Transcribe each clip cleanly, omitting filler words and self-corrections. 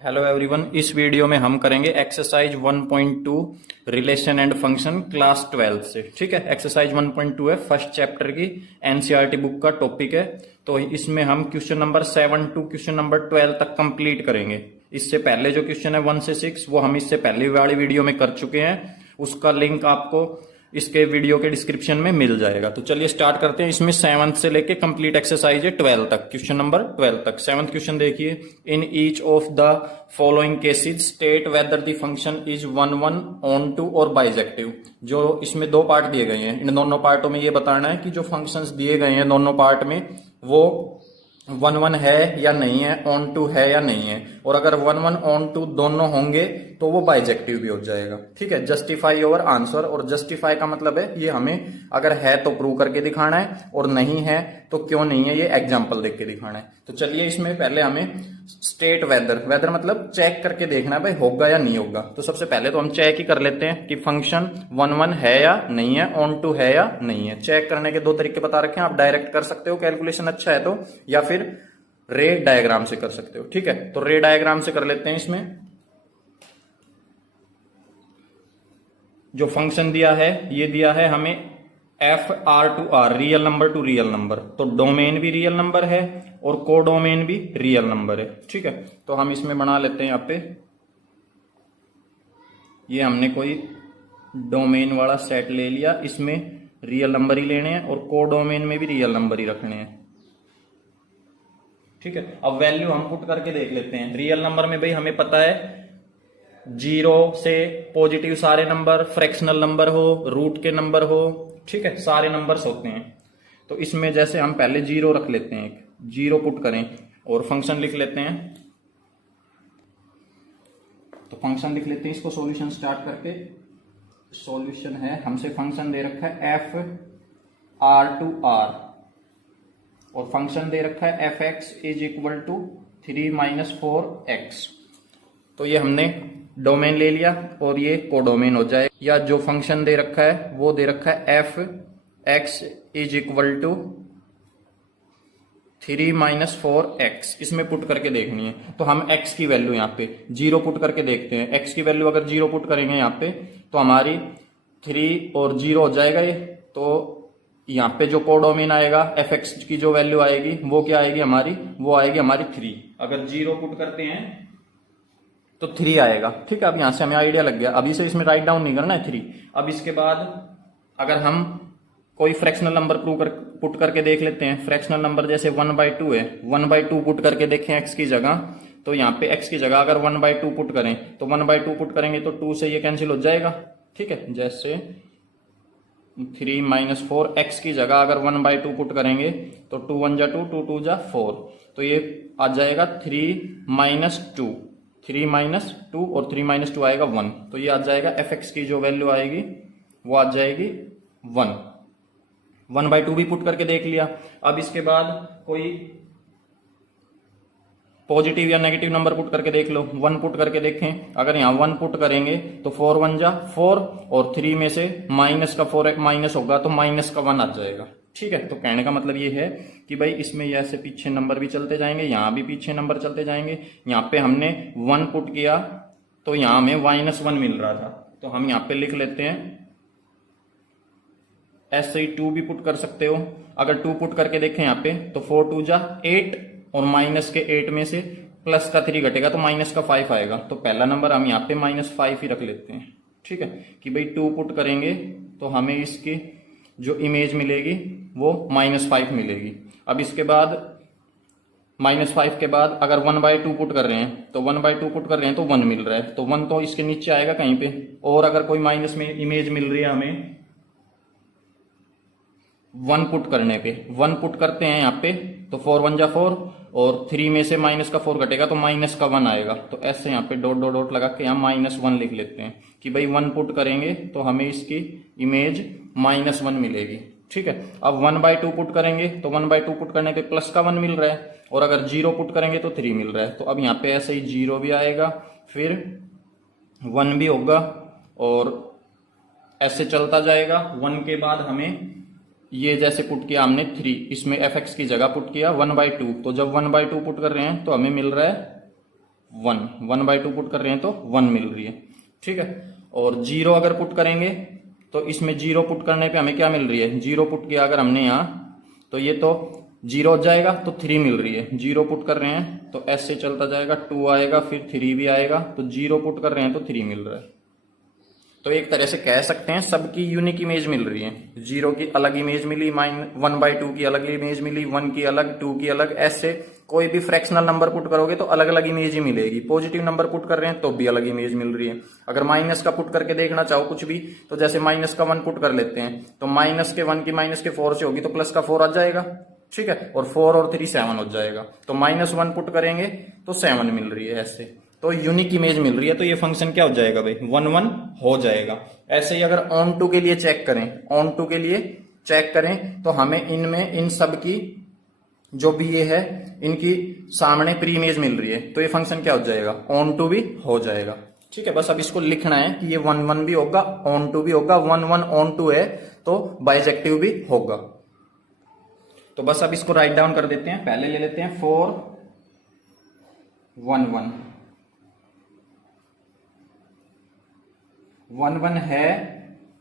Hello everyone, इस video में हम करेंगे exercise 1.2 relation and function class 12 से। ठीक है, एक्सरसाइज 1.2 है, फर्स्ट चैप्टर की एनसीईआरटी बुक का टॉपिक है। तो इसमें हम question number 7 to question number 12 तक कंप्लीट करेंगे। इससे पहले जो क्वेश्चन है 1 से 6 वो हम इससे पहले वाली वीडियो में कर चुके हैं। उसका लिंक आपको इसके वीडियो के डिस्क्रिप्शन में मिल जाएगा। तो चलिए स्टार्ट करते हैं। इसमें 7 से लेके कंप्लीट एक्सरसाइज है 12 तक, क्वेश्चन नंबर 12 तक। 7th क्वेश्चन देखिए, in each of the following cases state whether the function is 1 onto और बाइजेक्टिव। जो इसमें दो पार्ट दिए गए हैं, इन दोनों पार्टों में ये बताना है कि जो फंक्शंस दिए गए हैं दोनों पार्ट में वो 1 है या नहीं है, ऑन टू है या नहीं है। और अगर 1 ऑन टू दोनों होंगे तो वो बाइजेक्टिव भी हो जाएगा। ठीक है, जस्टिफाई योर आंसर। और जस्टिफाई का मतलब है ये हमें अगर है तो प्रूव करके दिखाना है और नहीं है तो क्यों नहीं है ये एग्जाम्पल देख के दिखाना है। तो चलिए इसमें पहले हमें स्टेट वेदर, वेदर मतलब चेक करके देखना है भाई होगा या नहीं होगा। तो सबसे पहले तो हम चेक ही कर लेते हैं कि फंक्शन 1 है या नहीं है, ऑन टू है या नहीं है। चेक करने के दो तरीके बता रखे हैं, आप डायरेक्ट कर सकते हो कैलकुलेशन अच्छा है तो, या फिर रे डायग्राम से कर सकते हो। ठीक है, तो रे डायग्राम से कर लेते हैं। इसमें जो फंक्शन दिया है ये दिया है हमें f R to R, real number to real number. तो डोमेन भी रियल नंबर है और कोडोमेन भी रियल नंबर है। ठीक है, तो हम इसमें बना लेते हैं यहाँ पे, ये हमने कोई डोमेन वाला सेट ले लिया, इसमें रियल नंबर ही लेने हैं और कोडोमेन में भी रियल नंबर ही रखने हैं। ठीक है, अब वैल्यू हम पुट करके देख लेते हैं। रियल नंबर में भाई हमें पता है 0 से पॉजिटिव सारे नंबर, फ्रैक्शनल नंबर हो, रूट के नंबर हो, ठीक है, सारे नंबर्स होते हैं। तो इसमें जैसे हम पहले 0 रख लेते हैं, 0 पुट करें और फंक्शन लिख लेते हैं। तो फंक्शन लिख लेते हैं, इसको सॉल्यूशन स्टार्ट करके। सॉल्यूशन है, हमसे फंक्शन दे रखा है एफ आर टू आर और फंक्शन दे रखा है f x is equal to 3 - 4x। तो ये हमने डोमेन ले लिया और ये कोडोमेन हो जाए, या जो फंक्शन दे रखा है वो दे रखा है f x is equal to 3 - 4x। इसमें पुट करके देखनी है। तो हम x की वैल्यू यहाँ पे 0 पुट करके देखते हैं। x की वैल्यू अगर 0 पुट करेंगे यहाँ पे तो हमारी 3 और 0 हो जाएगा ये। तो यहाँ पे जो कोडोमेन आएगा एफ एक्स की जो वैल्यू आएगी वो क्या आएगी हमारी, वो आएगी हमारी 3। अगर 0 पुट करते हैं तो 3 आएगा। ठीक है, अब यहां से हमें आइडिया लग गया। अभी से इसमें राइट डाउन नहीं करना है 3। अब इसके बाद अगर हम कोई फ्रैक्शनल नंबर पुट करके देख लेते हैं। फ्रैक्शनल नंबर जैसे 1/2 है, 1/2 पुट करके देखें एक्स की जगह। तो यहाँ पे एक्स की जगह अगर 1/2 पुट करें तो 1/2 पुट करेंगे तो 2 से ये कैंसिल हो जाएगा। ठीक है, जैसे 3 - 4x की जगह अगर 1/2 पुट करेंगे तो 2 1 जा 2, 2 2 जा 4। तो ये आ जाएगा 3 - 2, 3 - 2 और 3 - 2 आएगा 1। तो ये आ जाएगा एफ एक्स की जो वैल्यू आएगी वो आ जाएगी 1। 1/2 भी पुट करके देख लिया। अब इसके बाद कोई पॉजिटिव या नेगेटिव नंबर पुट करके देख लो। 1 पुट करके देखें, अगर यहाँ 1 पुट करेंगे तो 4 1 जा 4 और 3 में से माइनस का 4 माइनस होगा तो माइनस का 1 आ जाएगा। ठीक है, तो कहने का मतलब ये है कि भाई इसमें ऐसे पीछे नंबर भी चलते जाएंगे, यहाँ भी पीछे नंबर चलते जाएंगे। यहाँ पे हमने 1 पुट किया तो यहाँ हमें -1 मिल रहा था, तो हम यहाँ पे लिख लेते हैं। ऐसे ही 2 भी पुट कर सकते हो। अगर 2 पुट करके देखें यहाँ पे तो 4 2 जा 8 और माइनस के 8 में से प्लस का 3 घटेगा तो माइनस का 5 आएगा। तो पहला नंबर हम यहाँ पे -5 ही रख लेते हैं। ठीक है, कि भाई 2 पुट करेंगे तो हमें इसकी जो इमेज मिलेगी वो -5 मिलेगी। अब इसके बाद -5 के बाद अगर 1/2 पुट कर रहे हैं तो 1/2 पुट कर रहे हैं तो 1 मिल रहा है, तो 1 तो इसके नीचे आएगा कहीं पे। और अगर कोई माइनस में इमेज मिल रही है हमें 1 पुट करने पे, 1 पुट करते हैं यहाँ पे तो 4 1 जा 4 और 3 में से माइनस का 4 घटेगा तो माइनस का 1 आएगा। तो ऐसे यहाँ पे डॉट डॉट डॉट लगा के यहाँ -1 लिख लेते हैं कि भाई 1 पुट करेंगे तो हमें इसकी इमेज -1 मिलेगी। ठीक है, अब 1/2 पुट करेंगे तो 1/2 पुट करने पे प्लस का 1 मिल रहा है और अगर 0 पुट करेंगे तो 3 मिल रहा है। तो अब यहाँ पे ऐसे ही 0 भी आएगा, फिर 1 भी होगा और ऐसे चलता जाएगा। 1 के बाद हमें ये जैसे पुट किया हमने 3, इसमें एफ एक्स की जगह पुट किया 1/2। तो जब 1/2 पुट कर रहे हैं तो हमें मिल रहा है 1, 1/2 पुट कर रहे हैं तो 1 मिल रही है, ठीक है। और 0 अगर पुट करेंगे तो इसमें 0 पुट करने पे हमें क्या मिल रही है, 0 पुट किया अगर हमने यहाँ तो ये तो 0 हो जाएगा तो 3 मिल रही है। 0 पुट कर रहे हैं तो ऐसे चलता जाएगा, 2 आएगा फिर 3 भी आएगा, तो 0 पुट कर रहे हैं तो 3 मिल रहा है। तो एक तरह से कह सकते हैं सबकी यूनिक इमेज मिल रही है। 0 की अलग इमेज मिली, 1/2 की अलग इमेज मिली, 1 की अलग, 2 की अलग, ऐसे कोई भी फ्रैक्शनल नंबर पुट करोगे तो अलग अलग इमेज ही मिलेगी। पॉजिटिव नंबर पुट कर रहे हैं तो भी अलग इमेज मिल रही है। अगर माइनस का पुट करके देखना चाहो कुछ भी, तो जैसे माइनस का 1 पुट कर लेते हैं तो माइनस के 1 की माइनस के 4 से होगी तो प्लस का 4 आ जाएगा, ठीक है। और 4 और 3 7 हो जाएगा, तो -1 पुट करेंगे तो 7 मिल रही है ऐसे, तो यूनिक इमेज मिल रही है। तो ये फंक्शन क्या हो जाएगा भाई, 1 1 हो जाएगा। ऐसे ही अगर ऑन टू के लिए चेक करें, ऑन टू के लिए चेक करें तो हमें इनमें इन सब की जो भी ये है इनकी सामने प्री इमेज मिल रही है, तो ये फंक्शन क्या हो जाएगा, ऑन टू भी हो जाएगा, ठीक है। बस अब इसको लिखना है कि ये 1 1 भी होगा, ऑन टू भी होगा, 1 1 ऑन टू है तो बाइजेक्टिव भी होगा। तो बस अब इसको राइट डाउन कर देते हैं। पहले ले लेते हैं 4 1 1 1 1 है,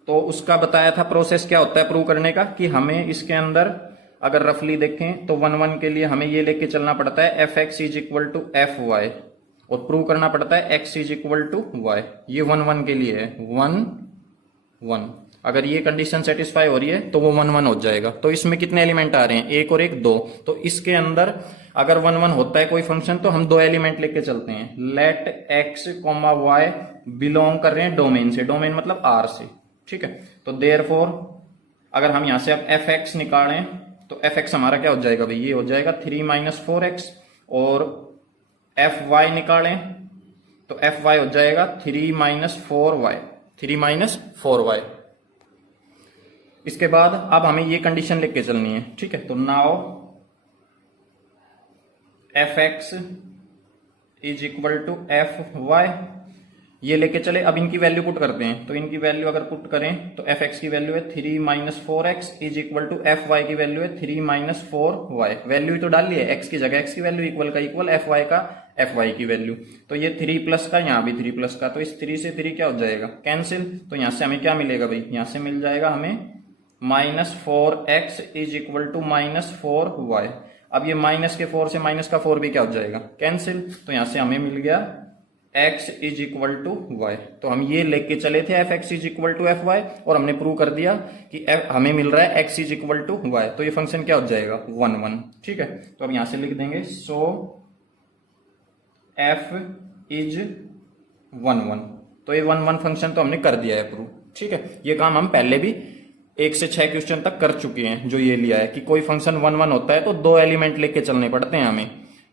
तो उसका बताया था प्रोसेस क्या होता है प्रूव करने का, कि हमें इसके अंदर अगर रफली देखें तो 1 1 के लिए हमें ये लेके चलना पड़ता है fx is equal to f y, और प्रूव करना पड़ता है x is equal to y. ये 1 1 के लिए है, 1 1। अगर ये कंडीशन सेटिस्फाई हो रही है तो वो 1 1 हो जाएगा। तो इसमें कितने एलिमेंट आ रहे हैं, 1 और 1 2। तो इसके अंदर अगर 1 1 होता है कोई फंक्शन तो हम 2 एलिमेंट लेके चलते हैं। लेट x, y बिलोंग कर रहे हैं डोमेन से, डोमेन मतलब R से, ठीक है। तो देयरफॉर अगर हम यहां से अब fx निकालें तो fx हमारा क्या हो जाएगा भाई, ये हो जाएगा 3 - 4x, और fy निकालें तो fy हो जाएगा 3 - 4y, 3 - 4y। इसके बाद अब हमें ये कंडीशन लेके चलनी है, ठीक है। तो now fx is equal to fy, ये लेके चले। अब इनकी वैल्यू पुट करते हैं, तो इनकी वैल्यू अगर पुट करें तो fx की वैल्यू है 3 - 4x is equal to fy की वैल्यू है 3 - 4y। वैल्यू ही तो डाल ली है, x की जगह x की वैल्यू, इक्वल का इक्वल, fy का fy की वैल्यू। तो ये 3 प्लस का, यहाँ भी 3 प्लस का, तो इस 3 से 3 क्या हो जाएगा, कैंसिल। तो यहां से हमें क्या मिलेगा भाई, यहां से मिल जाएगा हमें -4x is equal to -4y। अब ये माइनस के 4 से माइनस का 4 भी क्या हो जाएगा, कैंसिल। तो यहां से हमें मिल गया x is equal to Y. तो हम ये लेके चले थे fx is equal to f y, और हमने प्रूव कर दिया कि हमें मिल रहा है x is equal to Y. तो ये फंक्शन क्या हो जाएगा, 1 1, ठीक है। तो अब यहां से लिख देंगे सो f इज 1 1। तो ये 1 1 फंक्शन तो हमने कर दिया है प्रूव, ठीक है। ये काम हम पहले भी 1 से 6 क्वेश्चन तक कर चुके हैं, जो ये लिया है कि कोई फंक्शन 1 1 होता है तो 2 एलिमेंट लेके चलने पड़ते हैं हमें,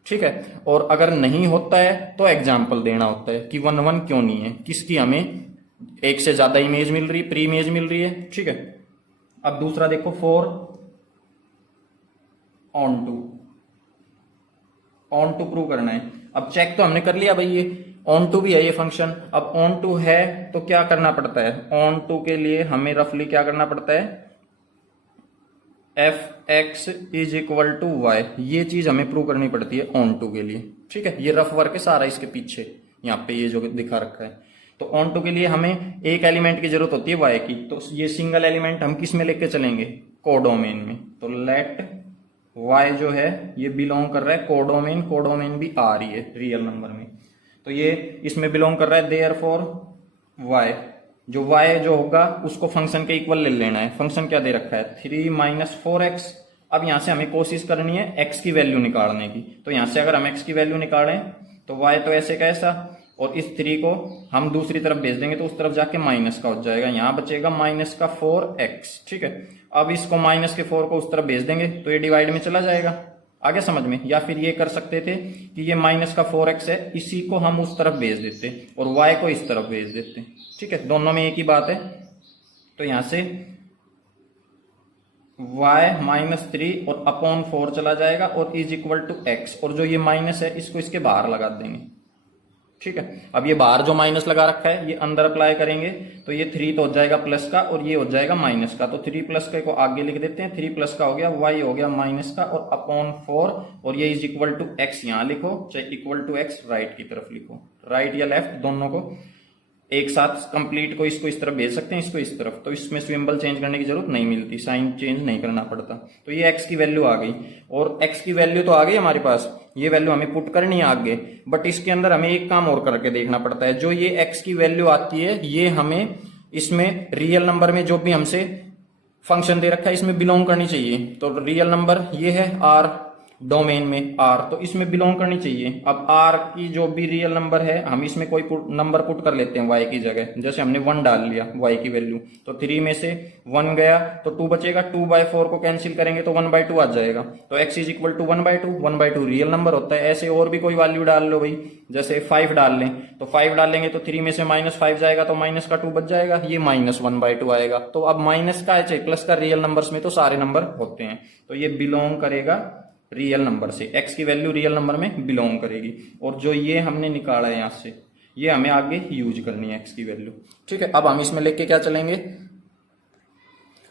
ठीक है। और अगर नहीं होता है तो एग्जाम्पल देना होता है कि 1 1 क्यों नहीं है, किसकी हमें 1 से ज्यादा इमेज मिल रही, प्री इमेज मिल रही है, ठीक है। अब दूसरा देखो 4 ऑन टू प्रूव करना है। अब चेक तो हमने कर लिया भाई, ये ऑन टू भी है ये फंक्शन। अब ऑन टू है तो क्या करना पड़ता है, ऑन टू के लिए हमें रफली क्या करना पड़ता है, fx is equal to y. ये चीज हमें प्रूव करनी पड़ती है ऑन टू के लिए, ठीक है। ये रफ वर्क है सारा इसके पीछे, यहाँ पे ये जो दिखा रखा है। तो ऑन टू के लिए हमें एक एलिमेंट की जरूरत होती है y की, तो ये सिंगल एलिमेंट हम किस में लेके चलेंगे, कोडोमेन में। तो लेट y जो है ये बिलोंग कर रहा है कोडोमेन, कोडोमेन भी आ रही है रियल नंबर में, तो ये इसमें बिलोंग कर रहा है। देयरफॉर y, जो y जो होगा उसको फंक्शन के इक्वल ले लेना है। फंक्शन क्या दे रखा है, 3 - 4x। अब यहां से हमें कोशिश करनी है x की वैल्यू निकालने की। तो यहां से अगर हम x की वैल्यू निकालें तो y तो ऐसे का ऐसा, और इस 3 को हम दूसरी तरफ भेज देंगे तो उस तरफ जाके माइनस का हो जाएगा, यहां बचेगा -4x, ठीक है। अब इसको -4 को उस तरफ भेज देंगे तो ये डिवाइड में चला जाएगा, आगे समझ में। या फिर ये कर सकते थे कि ये -4x है, इसी को हम उस तरफ भेज देते और y को इस तरफ भेज देते, ठीक है। दोनों में एक ही बात है। तो यहां से y -3 और अपॉन 4 चला जाएगा और इज इक्वल टू x, और जो ये माइनस है इसको इसके बाहर लगा देंगे, ठीक है। अब ये बाहर जो माइनस लगा रखा है ये अंदर अप्लाई करेंगे तो ये 3 तो हो जाएगा प्लस का और ये हो जाएगा माइनस का, तो 3 प्लस का को आगे लिख देते हैं, 3 प्लस का हो गया y हो गया माइनस का और अपॉन 4 और ये इज इक्वल टू x यहाँ लिखो, चाहे इक्वल टू x राइट की तरफ लिखो, राइट या लेफ्ट दोनों को एक साथ कंप्लीट को इसको इस तरफ भेज सकते हैं, इसको इस तरफ, तो इसमें सिंबल चेंज करने की जरूरत नहीं मिलती, साइन चेंज नहीं करना पड़ता। तो ये x की वैल्यू आ गई और x की वैल्यू तो आ गई हमारे पास, ये वैल्यू हमें पुट करनी है आगे, बट इसके अंदर हमें एक काम और करके देखना पड़ता है। जो ये x की वैल्यू आती है ये हमें इसमें रियल नंबर में जो भी हमसे फंक्शन दे रखा है इसमें बिलोंग करनी चाहिए। तो रियल नंबर ये है r डोमेन में r, तो इसमें बिलोंग करनी चाहिए। अब r की जो भी रियल नंबर है हम इसमें कोई नंबर पुट कर लेते हैं y की जगह, जैसे हमने 1 डाल लिया y की वैल्यू, तो 3 में से 1 गया तो 2 बचेगा, 2/4 को कैंसिल करेंगे तो 1/2 आ जाएगा, तो x is equal to 1/2, 1/2 real number होता है। ऐसे और भी कोई वैल्यू डाल लो भाई, जैसे 5 डाल लें तो 5 डालेंगे तो 3 में से -5 जाएगा तो माइनस का 2 बच जाएगा, ये -1/2 आएगा। तो अब माइनस का चाहे प्लस का रियल नंबर्स में तो सारे नंबर होते हैं, तो ये बिलोंग करेगा रियल नंबर से, x की वैल्यू रियल नंबर में बिलोंग करेगी। और जो ये हमने निकाला है यहां से ये हमें आगे यूज करनी है x की वैल्यू, ठीक है। अब हम इसमें लेके क्या चलेंगे,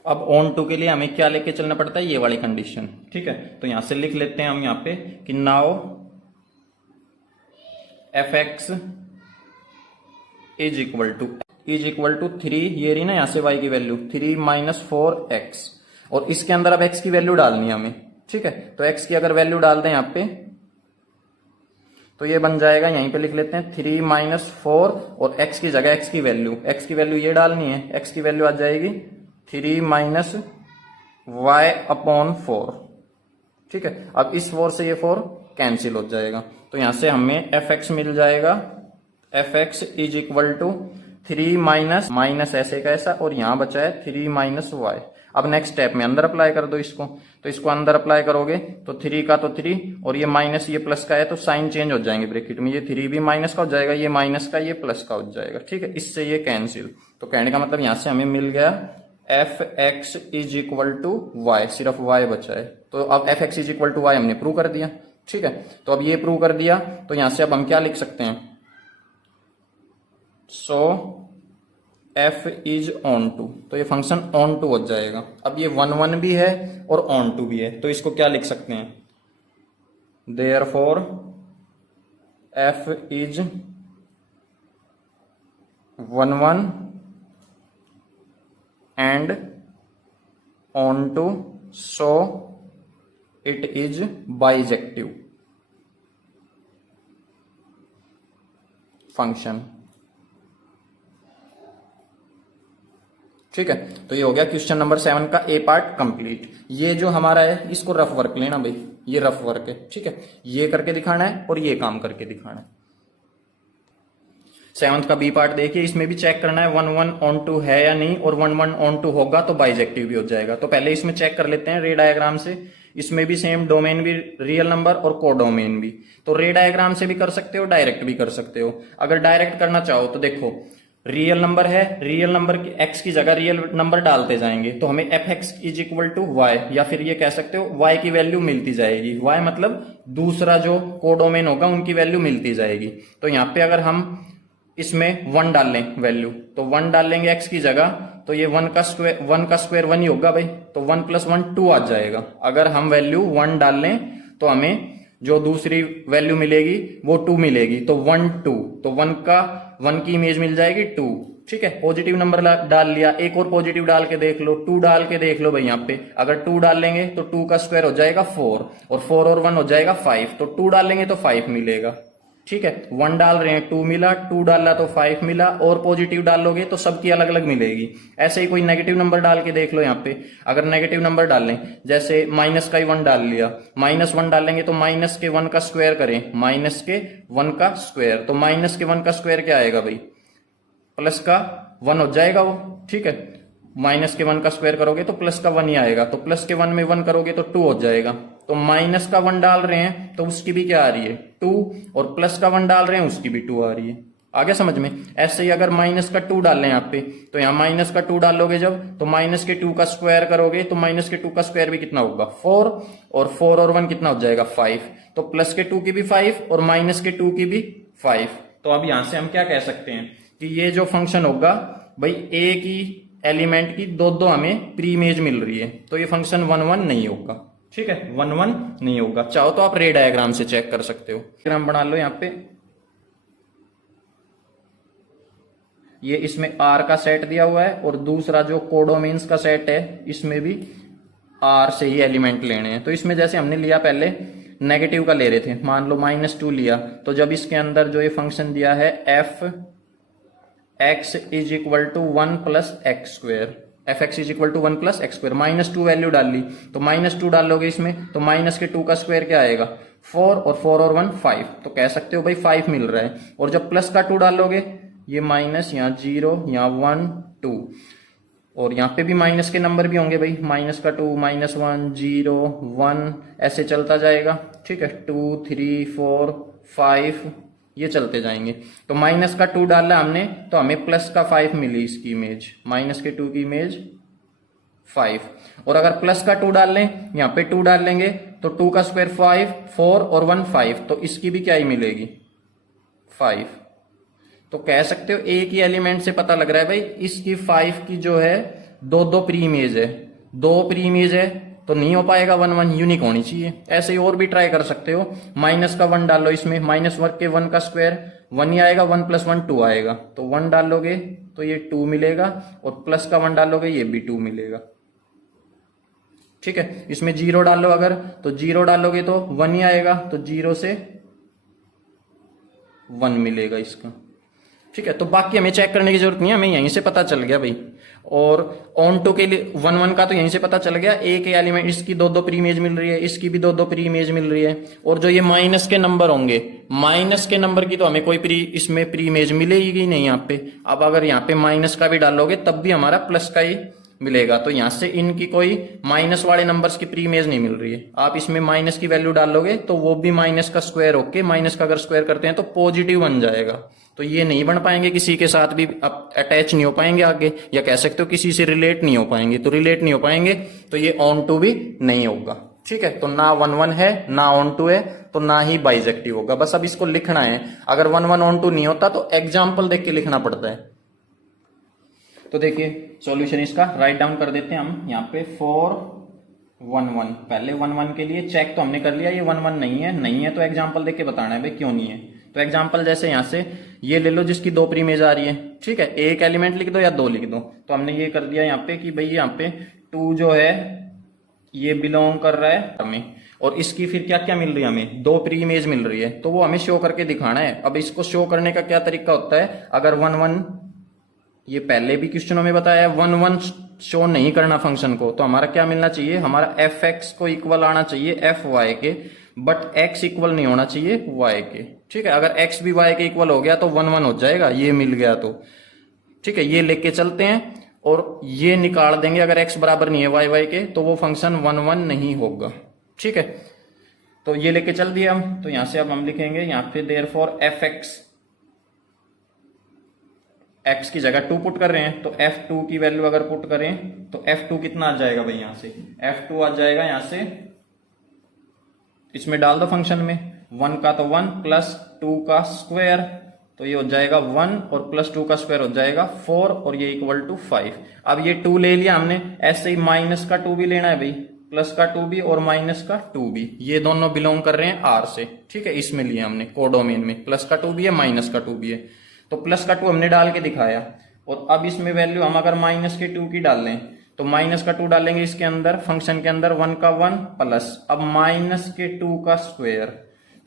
अब ऑन टू के लिए हमें क्या लेके चलना पड़ता है, ये वाली कंडीशन, ठीक है। तो यहां से लिख लेते हैं हम यहां पे कि now fx is equal to 3, ये रही ना यहां से y की वैल्यू 3 - 4x, और इसके अंदर अब x की वैल्यू डालनी है हमें, ठीक है। तो x की अगर वैल्यू डाल दें यहाँ पे तो ये बन जाएगा, यहीं पे लिख लेते हैं 3 - 4 और x की जगह x की वैल्यू ये डालनी है, x की वैल्यू आ जाएगी 3 - y/4, ठीक है। अब इस 4 से ये 4 कैंसिल हो जाएगा, तो यहां से हमें fx मिल जाएगा, fx is equal to 3 minus ऐसे का ऐसा और यहां बचा है 3 - y। अब नेक्स्ट स्टेप में अंदर अप्लाई कर दो इसको, तो इसको अंदर अप्लाई करोगे तो 3 का तो 3 और ये माइनस ये प्लस का है तो साइन चेंज हो जाएंगे ब्रैकेट में, ये 3 भी माइनस का हो जाएगा, ये माइनस का ये प्लस का हो जाएगा, ठीक है। इससे ये कैंसिल, तो कहने का मतलब यहां से हमें मिल गया fx is equal to y, सिर्फ y बचा है। तो अब fx is equal to y हमने प्रूव कर दिया, ठीक है। तो अब ये प्रूव कर दिया तो यहां से अब हम क्या लिख सकते हैं, सो f इज ऑन टू, तो ये फंक्शन ऑन टू हो जाएगा। अब ये 1 भी है और ऑन टू भी है, तो इसको क्या लिख सकते हैं, therefore f is 1 and onto, so it is bijective function, ठीक है। तो ये हो गया क्वेश्चन नंबर 7 का ए पार्ट कंप्लीट। ये जो हमारा है इसको रफ वर्क लेना भाई, ये रफ वर्क है, ठीक है। ये करके दिखाना है और ये काम करके दिखाना है। 7th का बी पार्ट देखिए, इसमें भी चेक करना है 1 ऑन टू है या नहीं, और 1 ऑन टू होगा तो बाइजेक्टिव भी हो जाएगा। तो पहले इसमें चेक कर लेते हैं रे डायग्राम से, इसमें भी सेम डोमेन भी रियल नंबर और कोडोमेन भी, तो रे डायग्राम से भी कर सकते हो, डायरेक्ट भी कर सकते हो। अगर डायरेक्ट करना चाहो तो देखो रियल नंबर है, रियल नंबर की x की जगह रियल नंबर डालते जाएंगे तो हमें fx is equal to y, या फिर ये कह सकते हो y की वैल्यू मिलती जाएगी, y मतलब दूसरा जो कोडोमेन होगा उनकी वैल्यू मिलती जाएगी। तो यहाँ पे अगर हम इसमें 1 डाल लें वैल्यू, तो 1 डाल लेंगे x की जगह, तो ये 1 का स्क्वायर 1 ही होगा भाई, तो 1 + 1 2 आ जाएगा। अगर हम वैल्यू 1 डाल लें तो हमें जो दूसरी वैल्यू मिलेगी वो 2 मिलेगी, तो 1 2, तो 1 की इमेज मिल जाएगी 2, ठीक है। पॉजिटिव नंबर डाल लिया, एक और पॉजिटिव डाल के देख लो, 2 डाल के देख लो भाई। यहाँ पे अगर 2 डाल लेंगे तो 2 का स्क्वायर हो जाएगा 4 और 4 और 1 हो जाएगा 5, तो 2 डाल लेंगे तो 5 मिलेगा, ठीक है। 1 डाल रहे हैं 2 मिला, 2 डाला तो 5 मिला, और पॉजिटिव डालोगे तो सबकी अलग अलग मिलेगी। ऐसे ही कोई नेगेटिव नंबर डाल के देख लो। यहाँ पे अगर नेगेटिव नंबर डाल लें, जैसे माइनस का ही 1 डाल लिया, -1 डाल लेंगे तो माइनस के 1 का स्क्वायर करें, माइनस के 1 का स्क्वायर, तो माइनस के 1 का स्क्वायर क्या आएगा भाई, प्लस का 1 हो जाएगा वो, ठीक है। माइनस के 1 का स्क्वायर करोगे तो प्लस का 1 ही आएगा, तो प्लस के 1 में 1 करोगे तो 2 हो जाएगा। तो माइनस का 1 डाल रहे हैं तो उसकी भी क्या आ रही है 2, और प्लस का 1 डाल रहे हैं उसकी भी 2 आ रही है। आ गया समझ में। ऐसे ही अगर माइनस का 2 डाल लें यहाँ पे, तो यहाँ माइनस का 2 डालोगे जब, तो माइनस के 2 का स्क्वायर करोगे तो माइनस के 2 का स्क्वायर भी कितना होगा 4, और 4 और 1 कितना हो जाएगा 5, तो प्लस के 2 की भी 5 और माइनस के 2 की भी 5, तो अब यहां से हम क्या कह सकते हैं कि ये जो फंक्शन होगा भाई ए की एलिमेंट की दो दो हमें प्री इमेज मिल रही है, तो ये फंक्शन 1 1 नहीं होगा। ठीक है, 1 1 नहीं होगा। चाहो तो आप रे डायग्राम से चेक कर सकते हो। डायग्राम बना लो यहाँ पे, ये इसमें आर का सेट दिया हुआ है और दूसरा जो कोडोमेन्स का सेट है इसमें भी आर से ही एलिमेंट लेने हैं। तो इसमें जैसे हमने लिया पहले नेगेटिव का ले रहे थे, मान लो -2 लिया, तो जब इसके अंदर जो ये फंक्शन दिया है f x is equal to 1 plus x square, f x is equal to 1 plus x square, -2 value डाल ली, तो -2 डालोगे इसमें तो माइनस के 2 का स्क्वायर क्या आएगा 4 और 4 और 1 5, तो कह सकते हो भाई 5 मिल रहा है। और जब प्लस का 2 डालोगे ये माइनस, यहाँ 0, यहाँ 1 2, और यहाँ पे भी माइनस के नंबर भी होंगे भाई, माइनस का 2 -1 0 1 ऐसे चलता जाएगा। ठीक है, 2 3 4 5 ये चलते जाएंगे। तो माइनस का 2 डाला हमने तो हमें प्लस का 5 मिली इसकी इमेज, माइनस के 2 की इमेज 5। और अगर प्लस का 2 डाल लें, यहाँ पे 2 डाल लेंगे तो 2 का स्क्वायर 5, 4 और 1 5, तो इसकी भी क्या ही मिलेगी 5। तो कह सकते हो एक ही एलिमेंट से पता लग रहा है भाई इसकी 5 की जो है दो दो प्री इमेज है, 2 प्री इमेज है, तो नहीं हो पाएगा 1 1, यूनिक होनी चाहिए। ऐसे ही और भी ट्राई कर सकते हो, माइनस का 1 डालो इसमें, माइनस वर्ग के 1 का स्क्वायर 1 ही आएगा, 1 + 1 2 आएगा, तो 1 डालोगे तो ये 2 मिलेगा, और प्लस का 1 डालोगे ये भी 2 मिलेगा। ठीक है, इसमें 0 डालो अगर, तो 0 डालोगे तो 1 ही आएगा, तो 0 से 1 मिलेगा इसका। ठीक है, तो बाकी हमें चेक करने की जरूरत नहीं है, हमें यहीं से पता चल गया भाई। और ऑन टू के लिए 1 1 का तो यहीं से पता चल गया, एक एलिमेंट इसकी दो दो प्री इमेज मिल रही है, इसकी भी दो दो प्री इमेज मिल रही है। और जो ये माइनस के नंबर होंगे, माइनस के नंबर की तो हमें कोई इसमें प्री इमेज मिलेगी नहीं यहाँ पे। अब अगर यहाँ पे माइनस का भी डालोगे तब भी हमारा प्लस का ही मिलेगा, तो यहां से इनकी कोई माइनस वाले नंबर्स की प्री इमेज नहीं मिल रही है। आप इसमें माइनस की वैल्यू डालोगे तो वो भी माइनस का स्क्वायर होके, माइनस का अगर स्क्वायर करते हैं तो पॉजिटिव बन जाएगा, तो ये नहीं बन पाएंगे, किसी के साथ भी अटैच नहीं हो पाएंगे आगे, या कह सकते हो किसी से रिलेट नहीं हो पाएंगे। तो रिलेट नहीं हो पाएंगे तो ये ऑन टू भी नहीं होगा। ठीक है, तो ना 1 1 है, ना ऑन टू है, तो ना ही बाइजेक्टिव होगा। बस अब इसको लिखना है, अगर 1 1 ऑन टू नहीं होता तो एग्जाम्पल देख के लिखना पड़ता है। तो देखिए सॉल्यूशन इसका राइट डाउन कर देते हैं हम यहाँ पे 4 1 1। पहले 1 1 के लिए चेक तो हमने कर लिया, ये 1 1 नहीं है तो एग्जाम्पल देख के बताना है भाई क्यों नहीं है। तो एग्जाम्पल जैसे यहाँ से ये ले लो जिसकी 2 प्री इमेज आ रही है। ठीक है, एक एलिमेंट लिख दो या 2 लिख दो, तो हमने ये कर दिया यहाँ पे कि भाई यहाँ पे 2 जो है ये बिलोंग कर रहा है हमें, और इसकी फिर क्या क्या मिल रही है हमें 2 प्री इमेज मिल रही है, तो वो हमें शो करके दिखाना है। अब इसको शो करने का क्या तरीका होता है, अगर 1 1, ये पहले भी क्वेश्चनों में बताया 1 1 शो नहीं करना फंक्शन को, तो हमारा क्या मिलना चाहिए, हमारा एफ एक्स को इक्वल आना चाहिए एफ वाई के, बट एक्स इक्वल नहीं होना चाहिए वाई के। ठीक है, अगर एक्स भी वाई के इक्वल हो गया तो 1 1 हो जाएगा, ये मिल गया तो। ठीक है, ये लेके चलते हैं और ये निकाल देंगे, अगर एक्स बराबर नहीं है वाई वाई के तो वो फंक्शन 1 1 नहीं होगा। ठीक है, तो ये लेके चल दिया हम, तो यहां से अब हम लिखेंगे यहाँ पे देयरफॉर एफ एक्स, x की जगह 2 पुट कर रहे हैं, तो f2 की वैल्यू अगर पुट करें तो f2 कितना आ जाएगा भाई, यहां से f2 आ जाएगा यहां से, इसमें डाल दो फंक्शन में, 1 का तो 1 प्लस 2 का स्क्वायर, तो ये हो जाएगा 1 और प्लस 2 का स्क्वायर हो जाएगा 4, और ये इक्वल टू 5। अब ये 2 ले लिया हमने, ऐसे ही माइनस का 2 भी लेना है भाई, प्लस का 2 भी और माइनस का 2 भी, ये दोनों बिलोंग कर रहे हैं R से। ठीक है, इसमें लिया हमने कोडोमेन में, प्लस का 2 भी है माइनस का 2 भी है, तो प्लस का 2 हमने डाल के दिखाया। और अब इसमें वैल्यू हम अगर माइनस के 2 की डाल लें तो माइनस का 2 डालेंगे इसके अंदर, फंक्शन के अंदर 1 का 1 प्लस, अब माइनस के 2 का स्क्वायर,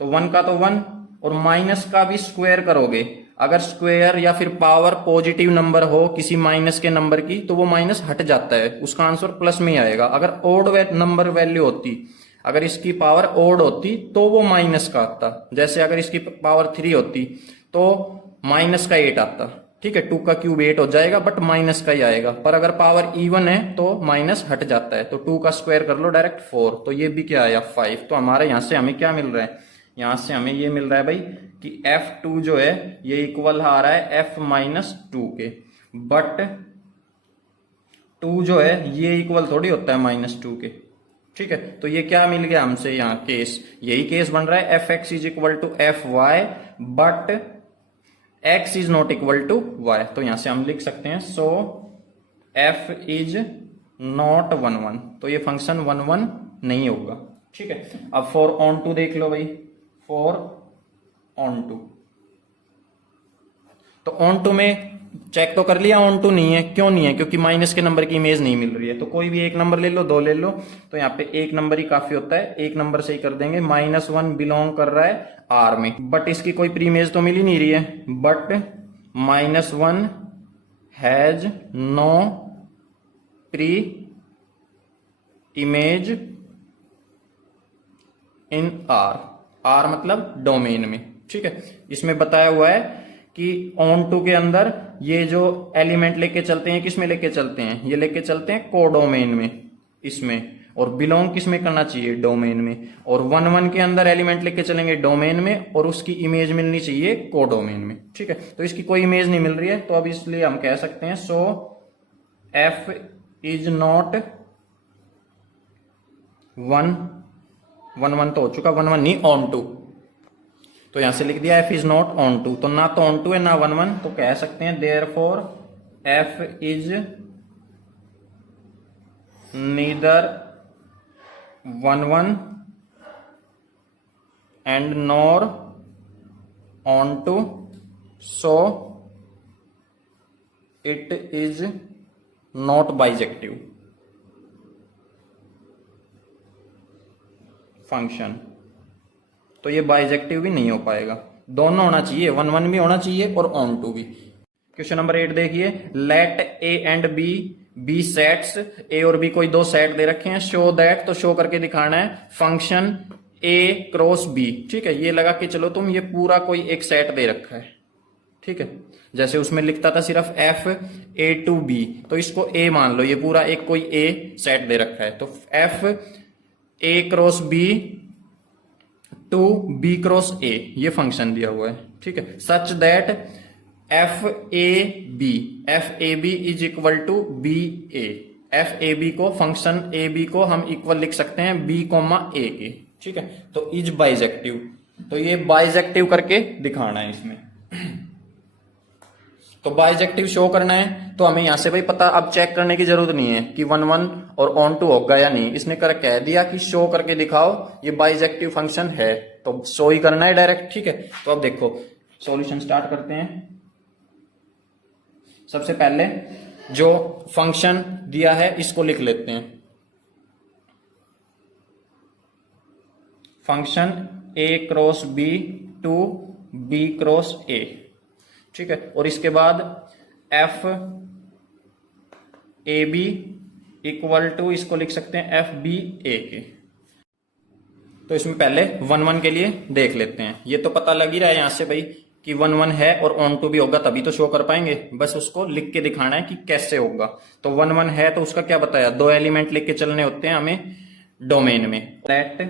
तो 1 का तो 1 और माइनस का भी स्क्वायर करोगे, अगर स्क्वायर या फिर पावर पॉजिटिव नंबर हो किसी माइनस के नंबर की तो वो माइनस हट जाता है, उसका आंसर प्लस में ही आएगा। अगर ओड नंबर वैल्यू होती, अगर इसकी पावर ओड होती तो वो माइनस का आता, जैसे अगर इसकी पावर 3 होती तो माइनस का 8 आता। ठीक है, 2 का क्यूब 8 हो जाएगा, बट माइनस का ही आएगा, पर अगर पावर इवन है तो माइनस हट जाता है, तो 2 का स्क्वायर कर लो डायरेक्ट 4, तो ये भी क्या आया 5। तो हमारे यहां से हमें क्या मिल रहा है, यहां से हमें ये मिल रहा है भाई कि f2 जो है ये इक्वल आ रहा है f-2 के, बट 2 जो है ये इक्वल थोड़ी होता है -2 के। ठीक है, तो ये क्या मिल गया हमसे, यहाँ केस यही केस बन रहा है, f x is equal to f y, but x is not equal to y, तो यहां से हम लिख सकते हैं सो f इज नॉट 1 1, तो ये फंक्शन 1 1 नहीं होगा। ठीक है, अब फॉर ऑन टू देख लो भाई, फॉर ऑन टू, तो ऑन टू में चेक तो कर लिया, ऑन टू नहीं है, क्यों नहीं है, क्योंकि माइनस के नंबर की इमेज नहीं मिल रही है। तो कोई भी एक नंबर ले लो, दो ले लो, तो यहाँ पे एक नंबर ही काफी होता है, एक नंबर से ही कर देंगे। -1 बिलोंग कर रहा है आर में, बट इसकी कोई प्री इमेज तो मिल ही नहीं रही है, but -1 has no preimage in R, R मतलब डोमेन में। ठीक है, इसमें बताया हुआ है कि ऑन टू के अंदर ये जो एलिमेंट लेके चलते हैं, किस में लेके चलते हैं, ये लेके चलते हैं कोडोमेन में इसमें, और बिलोंग किस में करना चाहिए, डोमेन में। और 1 1 के अंदर एलिमेंट लेके चलेंगे डोमेन में, और उसकी इमेज मिलनी चाहिए कोडोमेन में। ठीक है, तो इसकी कोई इमेज नहीं मिल रही है, तो अब इसलिए हम कह सकते हैं सो एफ इज नॉट 1 1 तो हो चुका, 1 1 नहीं, ऑन टू, तो यहां से लिख दिया f is not onto, तो ना तो ऑन टू है ना 1 1, तो कह सकते हैं therefore f is neither 1 1 and nor onto, so it is not bijective function. तो ये बाइजेक्टिव भी नहीं हो पाएगा, दोनों होना चाहिए, 1 1 भी होना चाहिए और ऑन टू भी। क्वेश्चन नंबर 8 देखिए, let A and B sets, A और बी कोई दो सेट दे रखे हैं, शो दैट, तो शो करके दिखाना है फंक्शन ए क्रॉस बी। ठीक है, ये लगा के चलो तुम, ये पूरा कोई एक सेट दे रखा है। ठीक है, जैसे उसमें लिखता था सिर्फ एफ ए टू बी, तो इसको ए मान लो, ये पूरा एक कोई ए सेट दे रखा है, तो f a cross b to b cross a, ये फंक्शन दिया हुआ है। ठीक है, such that f A b is equal to B a, f A b को, फंक्शन ए बी को हम इक्वल लिख सकते हैं बी कोमा ए के। ठीक है, तो इज बाइजेक्टिव, तो ये बाइजेक्टिव करके दिखाना है इसमें। तो बाइजेक्टिव शो करना है, तो हमें यहां से भाई पता, अब चेक करने की जरूरत नहीं है कि 1 1 और ऑन टू होगा या नहीं, इसने कर कह दिया कि शो करके दिखाओ ये बाइजेक्टिव फंक्शन है, तो शो ही करना है डायरेक्ट। ठीक है, तो अब देखो सॉल्यूशन स्टार्ट करते हैं। सबसे पहले जो फंक्शन दिया है इसको लिख लेते हैं, function a cross b to b cross a. ठीक है, और इसके बाद f A B equal to, इसको लिख सकते हैं एफ बी ए के। तो इसमें पहले 1 1 के लिए देख लेते हैं, ये तो पता लग ही रहा है यहां से भाई कि 1 1 है और ऑन टू भी होगा तभी तो शो कर पाएंगे, बस उसको लिख के दिखाना है कि कैसे होगा। तो 1 1 है तो उसका क्या बताया, दो एलिमेंट लेके चलने होते हैं हमें डोमेन में, लेट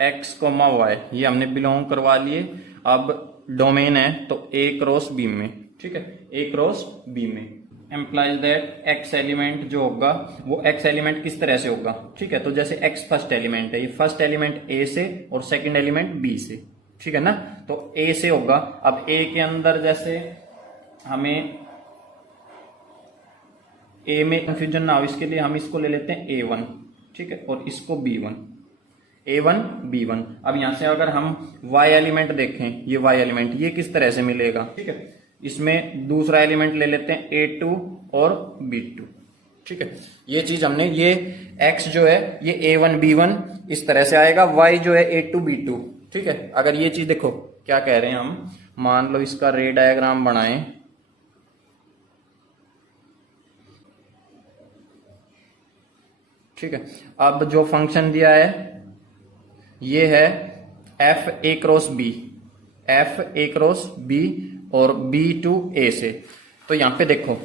एक्स कोमा वाई, ये हमने बिलोंग करवा लिए। अब डोमेन है तो ए क्रॉस बी में। ठीक है, ए क्रॉस बी में एम्प्लाइज दैट एक्स एलिमेंट जो होगा वो एक्स एलिमेंट किस तरह से होगा। ठीक है, तो जैसे एक्स फर्स्ट एलिमेंट है, ये फर्स्ट एलिमेंट ए से और सेकंड एलिमेंट बी से। ठीक है ना, तो ए से होगा। अब ए के अंदर जैसे हमें ए में कंफ्यूजन ना हो, इसके लिए हम इसको ले लेते हैं A1। ठीक है, और इसको B1, A1 B1। अब यहां से अगर हम Y एलिमेंट देखें, ये Y एलिमेंट ये किस तरह से मिलेगा। ठीक है, इसमें दूसरा एलिमेंट ले लेते हैं A2 और B2। ठीक है, ये चीज हमने, ये X जो है ये A1 B1 इस तरह से आएगा, Y जो है A2 B2। ठीक है, अगर ये चीज देखो क्या कह रहे हैं हम, मान लो इसका रे डायग्राम बनाएं। ठीक है, अब जो फंक्शन दिया है ये है F a cross b, f a cross b और बी टू ए से। तो यहां पे देखो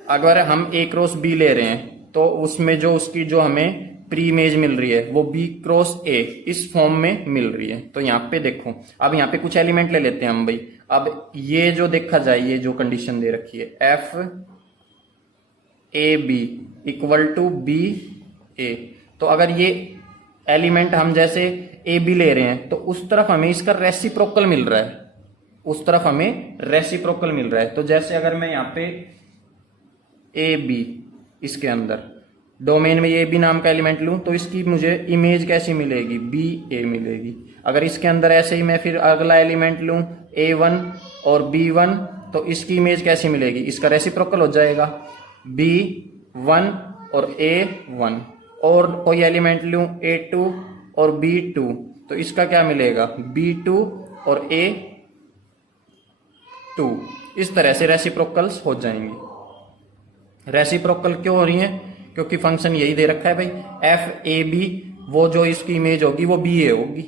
अगर हम ए क्रॉस बी ले रहे हैं तो उसमें जो उसकी जो हमें प्री इमेज मिल रही है वो बी क्रॉस ए इस फॉर्म में मिल रही है। तो यहाँ पे देखो, अब यहाँ पे कुछ एलिमेंट ले लेते हैं हम भाई। अब ये जो देखा जाए, ये जो कंडीशन दे रखी है F A B equal to B A, तो अगर ये एलिमेंट हम जैसे ए बी ले रहे हैं तो उस तरफ हमें इसका रेसिप्रोकल मिल रहा है। उस तरफ हमें रेसिप्रोकल मिल रहा है। तो जैसे अगर मैं यहाँ पे ए बी, इसके अंदर डोमेन में ए बी नाम का एलिमेंट लूं तो इसकी मुझे इमेज कैसी मिलेगी, बी ए मिलेगी। अगर इसके अंदर ऐसे ही मैं फिर अगला एलिमेंट लूं ए वन और बी वन, तो इसकी इमेज कैसी मिलेगी, इसका रेसिप्रोकल हो जाएगा बी वन और ए वन। और कोई एलिमेंट लूं ए टू और बी टू, तो इसका क्या मिलेगा, बी टू और ए टू। इस तरह से रेसिप्रोकल्स हो जाएंगी। रेसिप्रोकल क्यों हो रही है, क्योंकि फंक्शन यही दे रखा है भाई, एफ ए बी, वो जो इसकी इमेज होगी वो बी ए होगी,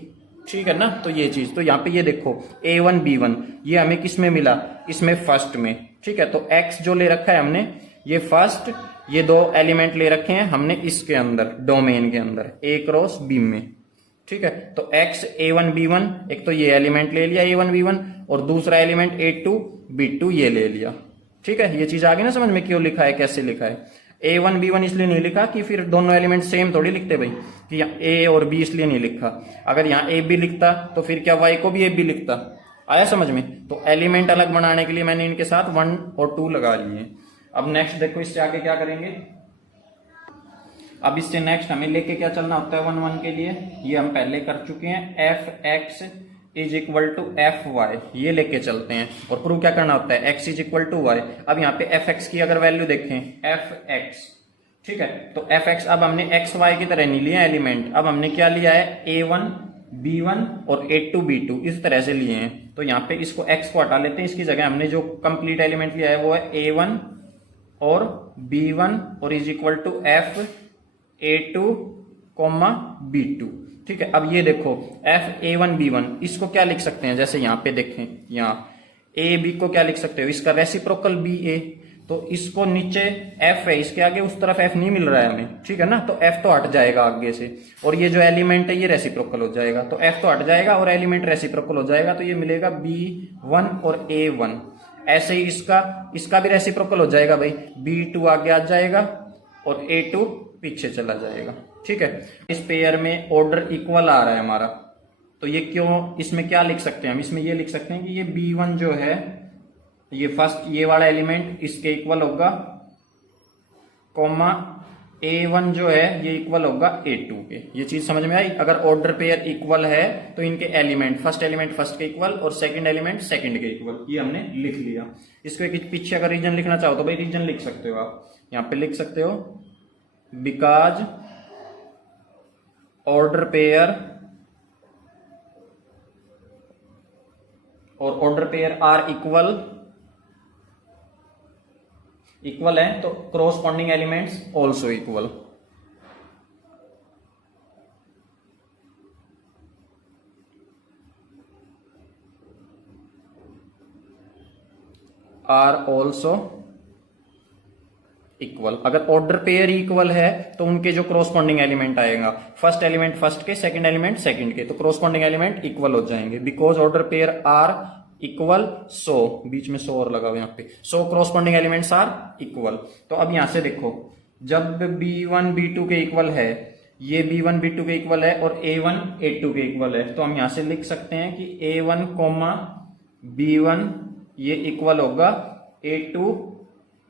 ठीक है ना। तो ये चीज, तो यहाँ पे ये देखो ए वन बी वन, ये हमें किस में मिला, इसमें फर्स्ट में, ठीक है। तो एक्स जो ले रखा है हमने, ये फर्स्ट, ये दो एलिमेंट ले रखे हैं हमने इसके अंदर, डोमेन के अंदर ए क्रॉस बी में, ठीक है। तो एक्स ए वन बी वन, एक तो ये एलिमेंट ले लिया ए वन बी वन, और दूसरा element a two b two ये ले लिया, ठीक है। ये चीज आ गई ना समझ में, क्यों लिखा है, कैसे लिखा है। ए वन बी वन इसलिए नहीं लिखा कि फिर दोनों एलिमेंट सेम थोड़ी लिखते भाई, कि यहाँ ए और बी इसलिए नहीं लिखा। अगर यहाँ ए बी लिखता तो फिर क्या वाई को भी ए बी लिखता, आया समझ में। तो एलिमेंट अलग बनाने के लिए मैंने इनके साथ वन और टू लगा लिए। अब नेक्स्ट देखो, इससे आगे क्या करेंगे। अब इससे नेक्स्ट हमें लेके क्या चलना होता है वन वन के लिए, ये हम पहले कर चुके हैं, f x is equal to f y, ये लेके चलते हैं। और प्रूव क्या करना होता है, x is equal to y. अब यहाँ पे एफ एक्स की अगर वैल्यू देखें, एफ एक्स, ठीक है। तो एफ एक्स, अब हमने एक्स वाई की तरह नहीं लिया एलिमेंट, अब हमने क्या लिया है, ए वन बी वन और ए टू बी टू, इस तरह से लिए हैं। तो यहाँ पे इसको एक्स को हटा लेते हैं, इसकी जगह हमने जो कंप्लीट एलिमेंट लिया है वो है ए वन और बी वन और is equal to f a two comma b two, ठीक है। अब ये देखो f a one b one, इसको क्या लिख सकते हैं, जैसे यहाँ पे देखें, यहाँ ए बी को क्या लिख सकते हो, इसका रेसिप्रोकल बी ए। तो इसको नीचे एफ है, इसके आगे उस तरफ एफ नहीं मिल रहा है हमें, ठीक है ना। तो एफ तो हट जाएगा आगे से, और ये जो एलिमेंट है ये रेसिप्रोकल हो जाएगा। तो एफ तो हट जाएगा और एलिमेंट रेसिप्रोकल हो जाएगा, तो ये मिलेगा बी वन और ए वन। ऐसे ही इसका भी रेसिप्रोकल हो जाएगा भाई, बी टू आगे आ जाएगा और ए टू पीछे चला जाएगा, ठीक है। इस पेयर में ऑर्डर इक्वल आ रहा है हमारा, तो ये क्यों, इसमें क्या लिख सकते हैं हम, इसमें ये लिख सकते हैं कि ये B1 जो है, ये फर्स्ट ये वाला एलिमेंट इसके इक्वल होगा, कॉमा A1 जो है ये इक्वल होगा A2 के। ये चीज समझ में आई। अगर ऑर्डर पेयर इक्वल है तो इनके एलिमेंट फर्स्ट के इक्वल और सेकंड एलिमेंट सेकंड के इक्वल, ये हमने लिख लिया। इसको एक पीछे अगर रीजन लिखना चाहो तो भाई रीजन लिख सकते हो आप, यहाँ पे लिख सकते हो बिकॉज ऑर्डर पेयर और ऑर्डर पेयर आर इक्वल है, तो corresponding elements also equal. Are also equal. अगर ऑर्डर पेयर इक्वल है तो उनके जो कोरोस्पॉन्डिंग एलिमेंट आएगा, फर्स्ट एलिमेंट फर्स्ट के, सेकंड एलिमेंट सेकंड के, तो कोरोस्पॉन्डिंग एलिमेंट इक्वल हो जाएंगे। Because order pair are equal, so बीच में सो और लगा हुआ यहाँ पे, so corresponding elements are equal. तो अब यहां से देखो, जब B1 B2 के इक्वल है, ये B1 B2 के इक्वल है और A1 A2 के इक्वल है, तो हम यहां से लिख सकते हैं कि A1 B1 ये इक्वल होगा A2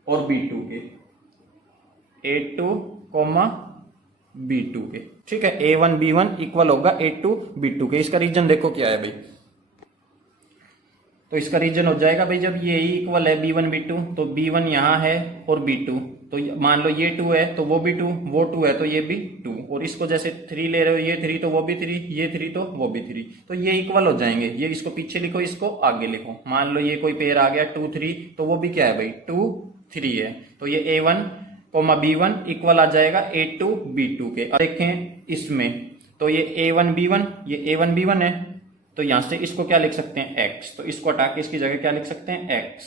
और B2 के, A2 B2 के, ठीक है। A1 B1 इक्वल होगा A2 B2 के। इसका रीजन देखो क्या है भाई, तो इसका रीजन हो जाएगा भाई, जब ये इक्वल है B1 B2 तो B1 यहाँ है और B2, तो मान लो ये 2 है तो वो भी 2, वो 2 है तो ये भी 2, और इसको जैसे 3 ले रहे हो, ये 3 तो वो भी 3, ये 3 तो वो भी 3, तो ये इक्वल हो जाएंगे। ये इसको पीछे लिखो, इसको आगे लिखो। मान लो ये कोई पेयर आ गया 2 3, तो वो भी क्या है भाई 2 3 है, तो ये A1 B1 इक्वल आ जाएगा A2 B2 के। देखें इसमें, तो ये A1 B1 ये A1 B1 है, तो यहां से इसको क्या लिख सकते हैं x, तो इसको हटा के इसकी जगह क्या लिख सकते हैं x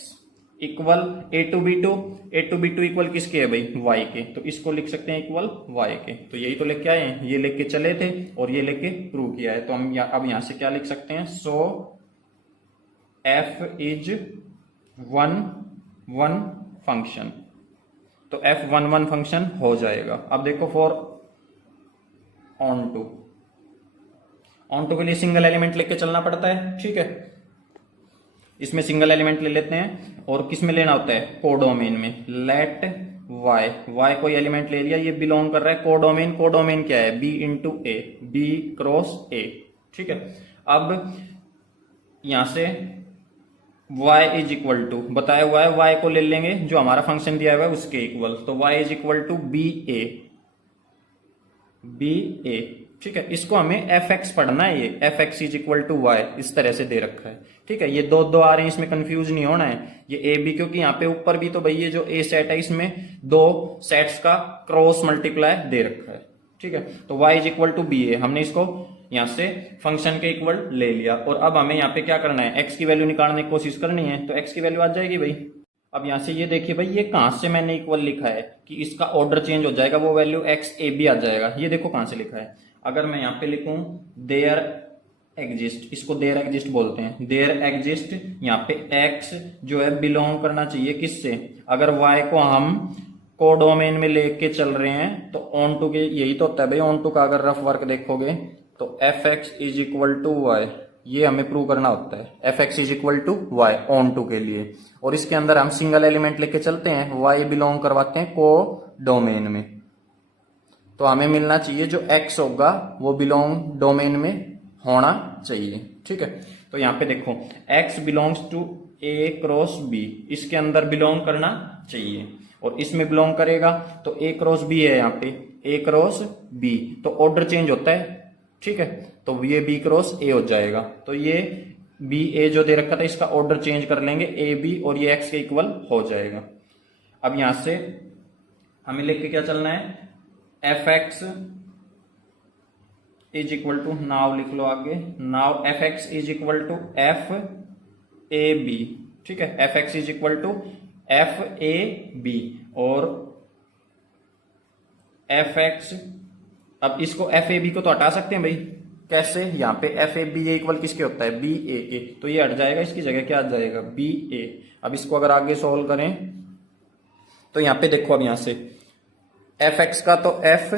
equal A2 B2 equal किसके है भाई y के, तो इसको लिख सकते हैं इक्वल y के। तो यही तो लेके आए हैं, ये लेके चले थे और ये लेके प्रूव किया है। तो हम अब यहां से क्या लिख सकते हैं, सो f इज 1 1 फंक्शन, तो f 1 1 फंक्शन हो जाएगा। अब देखो फॉर ऑन टू के लिए सिंगल एलिमेंट लेके चलना पड़ता है, ठीक है। इसमें सिंगल एलिमेंट ले लेते हैं और किस में लेना होता है, कोडोमेन में। लेट वाई, वाई कोई एलिमेंट ले लिया, ये बिलोंग कर रहा है कोडोमेन। कोडोमेन क्या है, b into a, b cross a, ठीक है। अब यहां से y इज इक्वल टू बताया हुआ है, y को ले लेंगे जो हमारा फंक्शन दिया हुआ है उसके इक्वल, तो y is equal to B A, ठीक है। इसको हमें एफ एक्स पढ़ना है, ये F x is equal to Y इस तरह से दे रखा है, ठीक है। ये दो दो आ रहे हैं, इसमें कंफ्यूज नहीं होना है, ये ए बी, क्योंकि यहाँ पे ऊपर भी तो भाई ये जो ए सेट है इसमें दो सेट्स का क्रॉस मल्टीप्लाई दे रखा है, ठीक है। तो y is equal to B A, हमने इसको यहां से फंक्शन के इक्वल ले लिया, और अब हमें यहाँ पे क्या करना है, x की वैल्यू निकालने की कोशिश करनी है, तो x की वैल्यू आ जाएगी भाई। अब यहां से ये देखिए भाई, ये कहां से मैंने इक्वल लिखा है कि इसका ऑर्डर चेंज हो जाएगा, वो वैल्यू x ए बी आ जाएगा, ये देखो कहां से लिखा है। अगर मैं यहाँ पे लिखूं देयर एग्जिस्ट, इसको देयर एग्जिस्ट बोलते हैं, देयर एग्जिस्ट, यहाँ पे x जो है बिलोंग करना चाहिए किससे, अगर y को हम कोडोमेन में लेके चल रहे हैं तो ऑन टू के, यही तो होता है भाई ऑन टू का, अगर रफ वर्क देखोगे तो f x is equal to y, ये हमें प्रूव करना होता है, f x is equal to y onto के लिए। और इसके अंदर हम सिंगल एलिमेंट लेके चलते हैं, वाई बिलोंग करवाते हैं को डोमेन में, तो हमें मिलना चाहिए जो एक्स होगा वो बिलोंग डोमेन में होना चाहिए, ठीक है। तो यहाँ पे देखो x belongs to a cross b, इसके अंदर बिलोंग करना चाहिए, और इसमें बिलोंग करेगा तो ए क्रॉस बी है, यहाँ पे ए क्रॉस बी, तो ऑर्डर चेंज होता है, ठीक है। तो ये बी क्रॉस ए हो जाएगा, तो ये बी ए जो दे रखा था इसका ऑर्डर चेंज कर लेंगे ए बी, और ये एक्स के इक्वल हो जाएगा। अब यहां से हमें लिख के क्या चलना है, f x is equal to, now लिख लो आगे, now f x is equal to f A b, ठीक है। F x is equal to f A b, और एफ एक्स, अब इसको एफ ए बी को तो हटा सकते हैं भाई, कैसे, यहाँ पे एफ ए बी इक्वल किसके होता है, बी ए के, तो ये हट जाएगा, इसकी जगह क्या आ जाएगा, बी ए। अब इसको अगर आगे सोल्व करें तो यहाँ पे देखो, अब यहाँ से एफ एक्स का तो एफ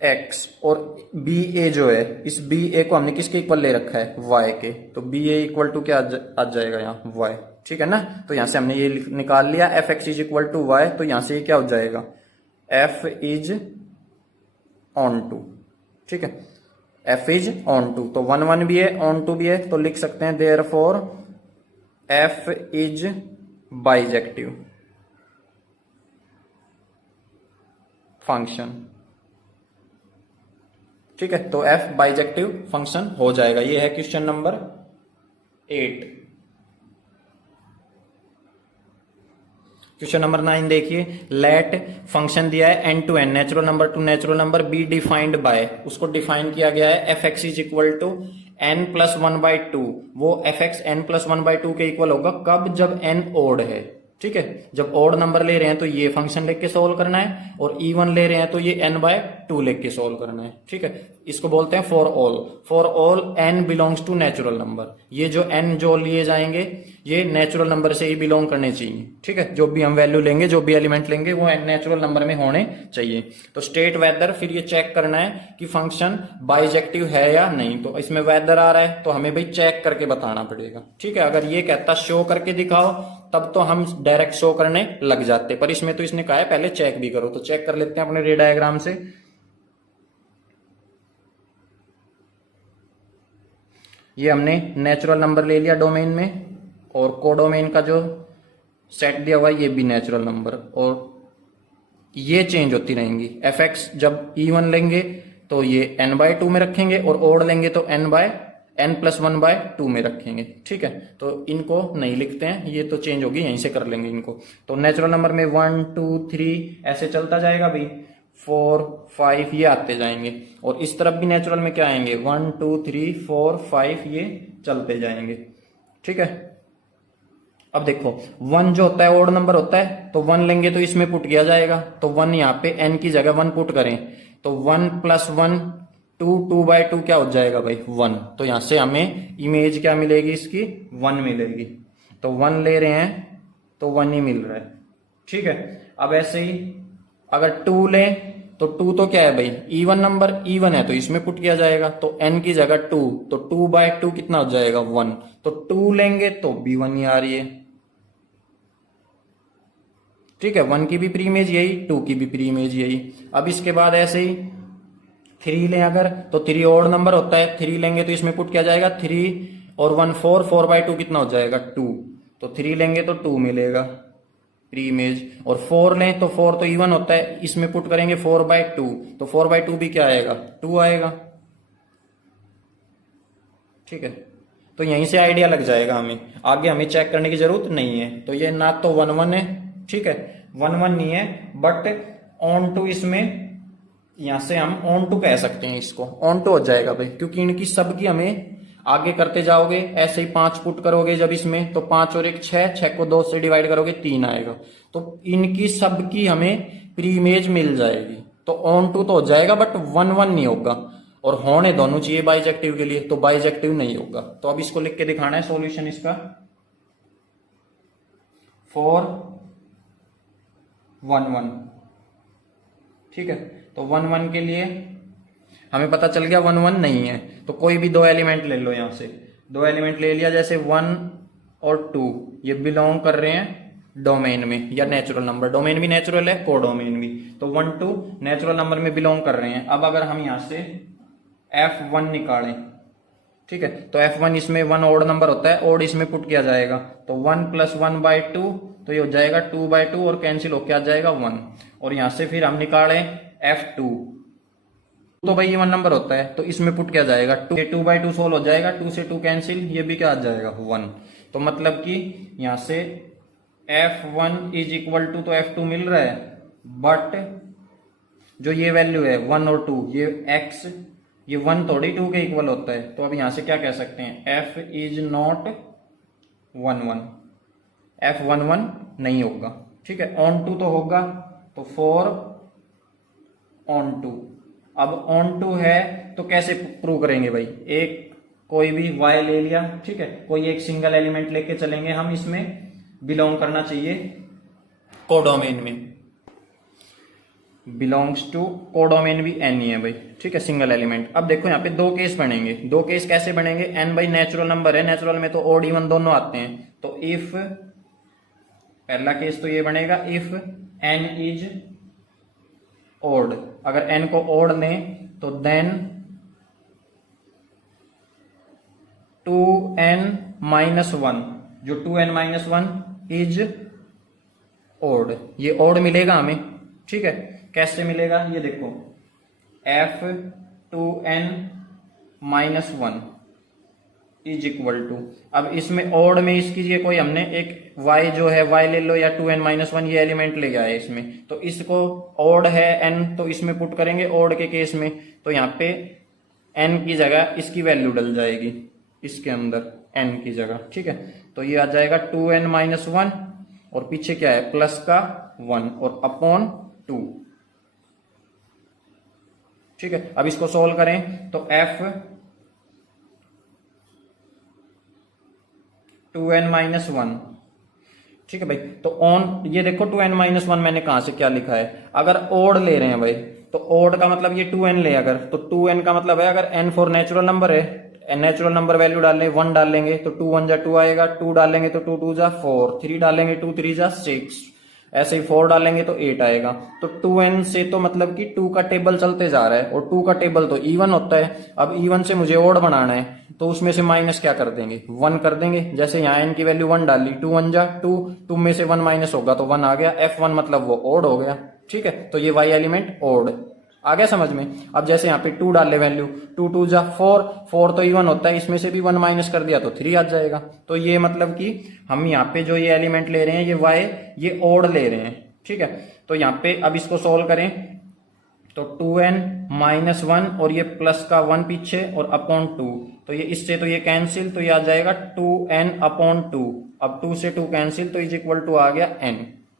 एक्स, और बी ए जो है, इस बी ए को हमने किसके इक्वल ले रखा है, वाई के, तो बी ए इक्वल टू क्या आ जाएगा यहाँ, वाई, ठीक है ना। तो यहाँ से हमने ये निकाल लिया, f x is equal to Y, तो यहाँ से ये क्या हो जाएगा, एफ इज ऑन टू, ठीक है, एफ इज ऑन टू, तो 1 1 भी है, ऑन टू भी है, तो लिख सकते हैं therefore f is bijective function, ठीक है। तो एफ बाइजेक्टिव फंक्शन हो जाएगा। ये है क्वेश्चन नंबर 8। क्वेश्चन नंबर 9 देखिए, लेट फंक्शन दिया है N to N, natural number to natural number, be defined by, उसको डिफाइन किया गया है f x is equal to n plus 1/2, वो एफ एक्स एन प्लस 1/2 के इक्वल होगा कब, जब एन ओड है, ठीक है। जब ओड नंबर ले रहे हैं तो ये फंक्शन लेके के सोल्व करना है, और इवन ले रहे हैं तो ये n/2 लेके के सोल्व करना है, ठीक है। इसको बोलते हैं for all n belongs to natural number, ये जो n जो लिए जाएंगे ये नेचुरल नंबर से ही बिलोंग करने चाहिए, ठीक है। जो भी हम वैल्यू लेंगे, जो भी एलिमेंट लेंगे वो नेचुरल नंबर में होने चाहिए। तो स्टेट वेदर, फिर ये चेक करना है कि फंक्शन बाइजेक्टिव है या नहीं, तो इसमें वेदर आ रहा है तो हमें भाई चेक करके बताना पड़ेगा, ठीक है। अगर ये कहता शो करके दिखाओ तब तो हम डायरेक्ट शो करने लग जाते, पर इसमें तो इसने कहा है पहले चेक भी करो, तो चेक कर लेते हैं अपने रे डायग्राम से। ये हमने नेचुरल नंबर ले लिया डोमेन में, और कोडोमेन का जो सेट दिया हुआ है ये भी नेचुरल नंबर, और ये चेंज होती रहेंगी। एफ एक्स जब इवन लेंगे तो ये n/2 में रखेंगे, और ओड लेंगे तो n+1/2 में रखेंगे, ठीक है। तो इनको नहीं लिखते हैं, ये तो चेंज होगी, यहीं से कर लेंगे इनको। तो नेचुरल नंबर में 1 2 3 ऐसे चलता जाएगा भाई, 4 5 ये आते जाएंगे, और इस तरफ भी नेचुरल में क्या आएंगे, 1 2 3 4 5 ये चलते जाएंगे, ठीक है। अब देखो 1 जो होता है ओड नंबर होता है, तो 1 लेंगे तो इसमें पुट किया जाएगा, तो 1 यहाँ पे n की जगह 1 पुट करें तो 1 + 1 2 2/2 क्या हो जाएगा भाई, 1। तो यहां से हमें इमेज क्या मिलेगी, इसकी 1 मिलेगी, तो 1 ले रहे हैं तो 1 ही मिल रहा है, ठीक है। अब ऐसे ही अगर 2 लें तो 2 तो क्या है भाई, इवन नंबर, इवन है तो इसमें पुट किया जाएगा, तो n की जगह 2, तो 2/2 कितना हो जाएगा 1, तो 2 लेंगे तो भी 1 ही आ रही है। ठीक है, 1 की भी प्री इमेज यही, 2 की भी प्री इमेज यही। अब इसके बाद ऐसे ही 3 लें अगर, तो 3 ऑड नंबर होता है, 3 लेंगे तो इसमें पुट किया जाएगा 3 और 1 4, 4/2 कितना हो जाएगा 2, तो 3 लेंगे तो 2 मिलेगा प्री इमेज। और 4 लें तो 4 तो इवन होता है, इसमें पुट करेंगे 4/2, तो 4/2 भी क्या आएगा 2 आएगा। ठीक है, तो यहीं से आइडिया लग जाएगा हमें, आगे हमें चेक करने की जरूरत नहीं है। तो ये ना तो 1 1 है, ठीक है 1 1 नहीं है, बट ऑन टू इसमें यहां से हम ऑन टू कह सकते हैं, इसको ऑन टू हो जाएगा भाई, क्योंकि इनकी सबकी हमें आगे करते जाओगे ऐसे ही 5 पुट करोगे जब इसमें, तो 5 और 1 6, 6 को 2 से डिवाइड करोगे 3 आएगा, तो इनकी सबकी हमें प्री इमेज मिल जाएगी। तो ऑन टू तो हो जाएगा बट 1 1 नहीं होगा, और होने दोनों चाहिए बाइजेक्टिव के लिए, तो बाइजेक्टिव नहीं होगा। तो अब इसको लिख के दिखाना है सॉल्यूशन इसका, 4 1 1। ठीक है, तो 1 1 के लिए हमें पता चल गया 1 1 नहीं है, तो कोई भी 2 एलिमेंट ले लो, यहां से 2 एलिमेंट ले लिया, जैसे 1 और 2 ये बिलोंग कर रहे हैं डोमेन में या नेचुरल नंबर, डोमेन भी नेचुरल है कोडोमेन भी, तो 1 2 नेचुरल नंबर में बिलोंग कर रहे हैं। अब अगर हम यहां से F1 निकालें, ठीक है, तो F1 इसमें 1 ऑड नंबर होता है, ऑड इसमें पुट किया जाएगा, तो 1 + 1/2 तो ये हो जाएगा 2/2 और कैंसिल होकर आ जाएगा 1। और यहां से फिर हम निकालें F2, तो भाई इवन नंबर होता है तो इसमें पुट किया जाएगा 2, 2/2 सोल्व हो जाएगा, 2 से 2 कैंसिल, ये भी क्या आ जाएगा 1। तो मतलब कि यहां से F1 = तो F2 मिल रहा है, बट जो ये वैल्यू है 1 और 2, ये x, ये 1 थोड़ी 2 के इक्वल होता है, तो अब यहां से क्या कह सकते हैं, F = 1 1, F 1 1 नहीं होगा। ठीक है, ऑन टू तो होगा, तो 4 ऑन टू। अब ऑन टू है तो कैसे प्रूव करेंगे भाई, एक कोई भी y ले लिया, ठीक है, कोई एक सिंगल एलिमेंट लेके चलेंगे हम, इसमें बिलोंग करना चाहिए कोडोमेन में, बिलोंग्स टू कोडोमेन भी n ही है भाई, ठीक है सिंगल एलिमेंट। अब देखो यहाँ पे 2 केस बनेंगे, 2 केस कैसे बनेंगे, n भाई नेचुरल नंबर है, नेचुरल में तो ऑड इवन दोनों आते हैं, तो इफ पहला केस तो ये बनेगा इफ n इज ओड, अगर n को ओड लें तो देन 2n-1, जो 2n-1 इज ओड, ये ओड मिलेगा हमें। ठीक है, कैसे मिलेगा ये देखो, f 2n-1 = अब इसमें ओड में इसकी ये कोई हमने एक y जो है y ले लो या 2n-1 ये एलिमेंट ले गया है इसमें, तो इसको ओड है n तो इसमें पुट करेंगे ओड के केस में, तो यहाँ पे n की जगह इसकी वैल्यू डल जाएगी इसके अंदर n की जगह। ठीक है, तो ये आ जाएगा 2n-1 और पीछे क्या है प्लस का 1 और अपॉन 2। ठीक है, अब इसको सोल्व करें तो f 2n-1, ठीक है भाई, तो ऑन ये देखो 2n-1 मैंने कहां से क्या लिखा है, अगर ओड ले रहे हैं भाई तो ओड का मतलब ये 2n ले, अगर तो 2n का मतलब है अगर n फॉर नेचुरल नंबर है, नेचुरल नंबर वैल्यू डाल लें 1 डाल लेंगे तो 2 1 जा 2 आएगा, 2 डालेंगे तो 2 2 जा 4, 3 डालेंगे 2 3 जा 6, ऐसे ही 4 डालेंगे तो 8 आएगा। तो 2n से तो मतलब कि 2 का टेबल चलते जा रहा है और 2 का टेबल तो इवन होता है, अब इवन से मुझे ओड बनाना है तो उसमें से माइनस क्या कर देंगे 1 कर देंगे, जैसे यहाँ n की वैल्यू 1 डाली, 2 1 जा 2, 2 में से 1 माइनस होगा तो 1 आ गया, F1 मतलब वो ओड हो गया। ठीक है, तो ये y एलिमेंट ओड आ गया समझ में। अब जैसे यहाँ पे 2 डाले वैल्यू, 2 2 जा 4, 4 तो इवन होता है, इसमें से भी 1 माइनस कर दिया तो 3 आ जाएगा। तो ये मतलब कि हम यहाँ पे जो ये एलिमेंट ले रहे हैं ये y ये ओड ले रहे हैं। ठीक है, तो यहाँ पे अब इसको सोल्व करें तो 2n-1 और ये प्लस का 1 पीछे और अपॉन 2, तो ये इससे तो ये कैंसिल, तो ये आ जाएगा 2n/2, अब 2 से 2 कैंसिल तो = आ गया n।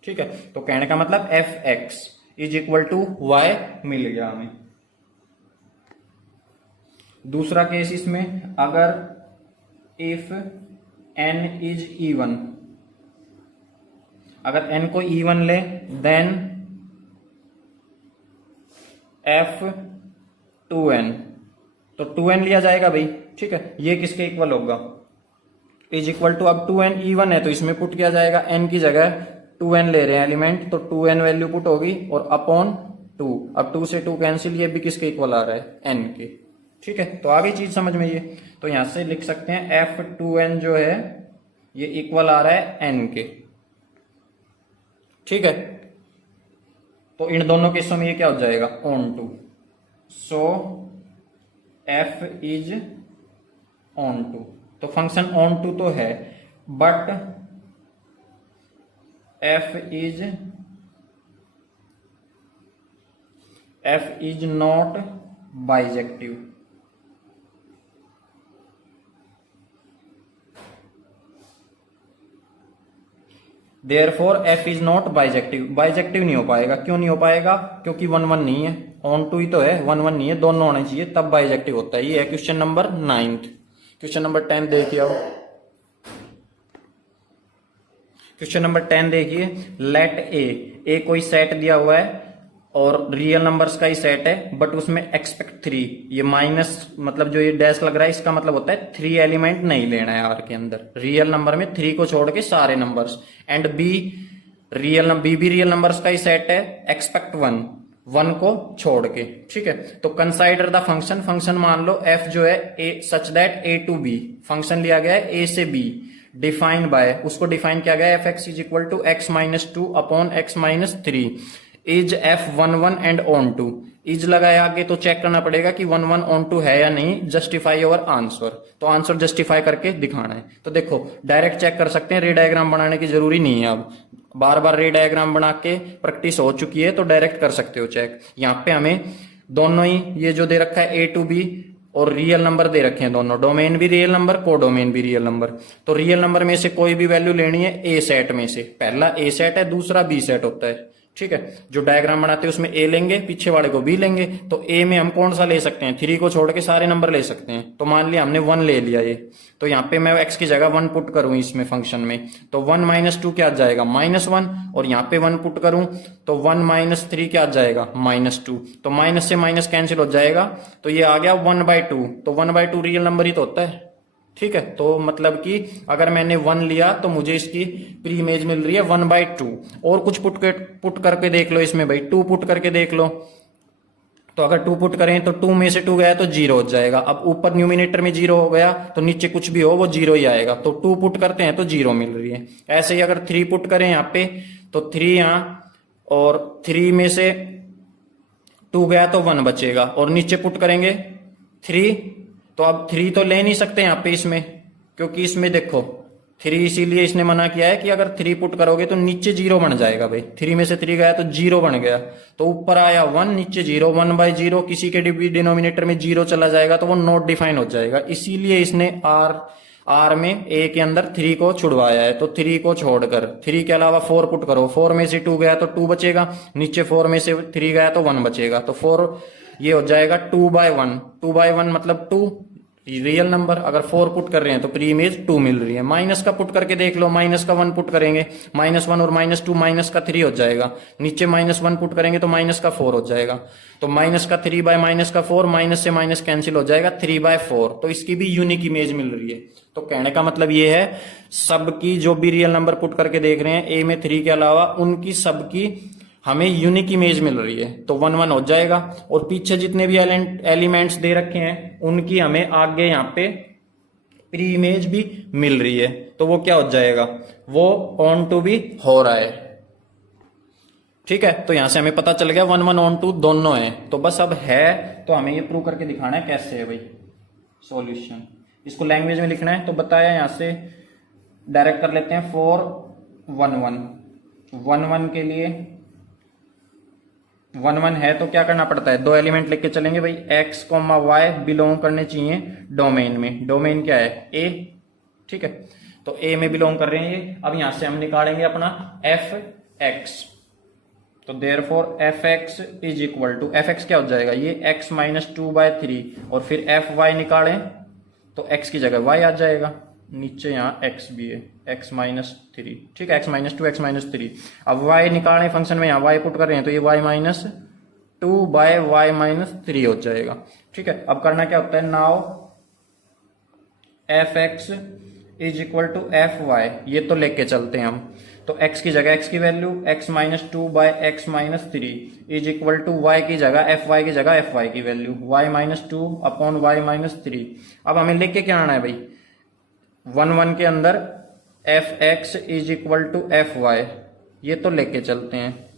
ठीक है, तो कहने का मतलब fx = y मिल गया हमें। दूसरा केस इसमें, अगर इफ n इज इवन, अगर n को इवन ले देन एफ 2n, तो 2n लिया जाएगा भाई, ठीक है। ये किसके इक्वल होगा, इज इक्वल टू, अब 2n इवन है तो इसमें पुट किया जाएगा, n की जगह 2n ले रहे हैं एलिमेंट, तो 2n वैल्यू पुट होगी और अपॉन 2, अब 2 से 2 कैंसिल, ये भी किसके इक्वल आ रहा है, n के, ठीक है। तो आगे चीज समझ में ये, तो यहां से लिख सकते हैं f2n जो है ये इक्वल आ रहा है n के, ठीक है। तो इन दोनों केसों में ये क्या हो जाएगा, onto, so f is onto, तो फंक्शन ऑन टू तो है, but f is not bijective, therefore f is not bijective, bijective नहीं हो पाएगा, क्यों नहीं हो पाएगा, क्योंकि 1 1 नहीं है, ऑन टू ही तो है, 1 1 नहीं है, दोनों होने चाहिए तब बाइजेक्टिव होता है। ये है क्वेश्चन नंबर 9। क्वेश्चन नंबर 10 देखिए, अब क्वेश्चन नंबर 10 देखिए, लेट ए कोई सेट दिया हुआ है और रियल नंबर्स का ही सेट है, बट उसमें एक्सपेक्ट 3, ये माइनस मतलब जो ये डैश लग रहा है इसका मतलब होता है 3 एलिमेंट नहीं लेना है आर के अंदर, रियल नंबर में 3 को छोड़ के सारे नंबर्स, एंड बी भी रियल नंबर्स का ही सेट है, एक्सपेक्ट 1 को छोड़ के, ठीक है। तो कंसाइडर द फंक्शन, फंक्शन मान लो f जो है a such that a to b, function लिया गया है a से b, डिफाइन बाय, उसको डिफाइन किया गया है f(x is equal to x minus 2 upon x minus 3, is f11 and onto, is लगाया आगे तो चेक करना पड़ेगा कि 11 ऑन टू है या नहीं, जस्टिफाई योर आंसर, तो आंसर जस्टिफाई करके दिखाना है। तो देखो डायरेक्ट चेक कर सकते हैं, रे डायग्राम बनाने की जरूरी नहीं है, अब बार बार रे डायग्राम बना के प्रैक्टिस हो चुकी है, तो डायरेक्ट कर सकते हो चेक। यहाँ पे हमें दोनों ही ये जो दे रखा है a टू b और रियल नंबर दे रखे हैं दोनों, डोमेन भी रियल नंबर, कोडोमेन भी रियल नंबर, तो रियल नंबर में से कोई भी वैल्यू लेनी है ए सेट में से, पहला ए सेट है, दूसरा बी सेट होता है, ठीक है। जो डायग्राम बनाते हैं उसमें ए लेंगे, पीछे वाले को बी लेंगे, तो ए में हम कौन सा ले सकते हैं, 3 को छोड़ के सारे नंबर ले सकते हैं, तो मान लिया हमने 1 ले लिया ये, तो यहाँ पे मैं x की जगह 1 पुट करूं इसमें फंक्शन में, तो 1 माइनस 2 क्या आ जाएगा, -1, और यहाँ पे 1 पुट करूं तो 1 माइनस 3 क्या आ जाएगा, -2, तो माइनस से माइनस कैंसिल हो जाएगा, तो ये आ गया 1/2, तो 1/2 रियल नंबर ही तो होता है, ठीक है। तो मतलब कि अगर मैंने 1 लिया तो मुझे इसकी प्री इमेज मिल रही है 1/2, और कुछ पुट करके देख लो इसमें भाई, 2 पुट करके देख लो, तो अगर 2 पुट करें तो 2 में से 2 गया तो 0 हो जाएगा, अब ऊपर न्यूमिनेटर में 0 हो गया तो नीचे कुछ भी हो वो 0 ही आएगा, तो 2 पुट करते हैं तो 0 मिल रही है। ऐसे ही अगर 3 पुट करें यहाँ पे तो 3 यहाँ, और 3 में से 2 गया तो 1 बचेगा, और नीचे पुट करेंगे 3, तो अब 3 तो ले नहीं सकते यहाँ पे इसमें, क्योंकि इसमें देखो 3, इसीलिए इसने मना किया है कि अगर 3 पुट करोगे तो नीचे 0 बन जाएगा भाई, 3 में से 3 गया तो 0 बन गया, तो ऊपर आया 1 नीचे 0, 1/0, किसी के डिनोमिनेटर में 0 चला जाएगा तो वो नॉट डिफाइन हो जाएगा, इसीलिए इसने आर में ए के अंदर 3 को छुड़वाया है, तो 3 को छोड़कर 3 के अलावा 4 पुट करो, 4 में से 2 गया तो 2 बचेगा, नीचे 4 में से 3 गया तो 1 बचेगा, तो 4 ये हो जाएगा 2/1, 2/1 मतलब 2 रियल नंबर, अगर 4 पुट कर रहे हैं तो प्री इमेज 2 मिल रही है। माइनस का पुट करके देख लो, माइनस का 1 पुट करेंगे, -1 और -2 माइनस का 3 हो जाएगा, नीचे -1 पुट करेंगे तो माइनस का 4 हो जाएगा, तो माइनस का 3 बाय माइनस का 4, माइनस से माइनस कैंसिल हो जाएगा, 3/4, तो इसकी भी यूनिक इमेज मिल रही है। तो कहने का मतलब ये है, सबकी जो भी रियल नंबर पुट करके देख रहे हैं ए में 3 के अलावा, उनकी सबकी हमें यूनिक इमेज मिल रही है, तो 1 1 हो जाएगा, और पीछे जितने भी एलिमेंट्स दे रखे हैं उनकी हमें आगे यहाँ पे प्री इमेज भी मिल रही है, तो वो क्या हो जाएगा, वो ऑन टू भी हो रहा है, ठीक है। तो यहां से हमें पता चल गया 1 1 ऑन टू दोनों है, तो बस अब है तो हमें ये प्रूव करके दिखाना है कैसे है भाई सॉल्यूशन। इसको लैंग्वेज में लिखना है, तो बताया, यहां से डायरेक्ट कर लेते हैं 4 1 1 1 के लिए 1 1 है तो क्या करना पड़ता है, 2 एलिमेंट लेके चलेंगे भाई, x, y बिलोंग करने चाहिए डोमेन में, डोमेन क्या है a, ठीक है, तो a में बिलोंग कर रहे हैं ये। अब यहां से हम निकालेंगे अपना fx, तो therefore fx is equal to, fx क्या हो जाएगा, ये x माइनस 2/3, और फिर fy निकालें तो x की जगह y आ जाएगा, नीचे यहाँ x भी है, x माइनस 3, ठीक है, x माइनस 2, x माइनस 3। अब y निकालें फंक्शन में, यहाँ y पुट कर रहे हैं तो ये y माइनस 2 2/y-3 हो जाएगा। ठीक है, अब करना क्या होता है, now fx is equal to fy, ये तो लेके चलते हैं हम। तो x की जगह x की value x minus 2/x-3 is equal to y की जगह fy की जगह fy की वैल्यू y-2/y-3। अब हमें लेके क्या आना है भाई, 1 के अंदर fx is equal to fy, ये तो लेके चलते हैं।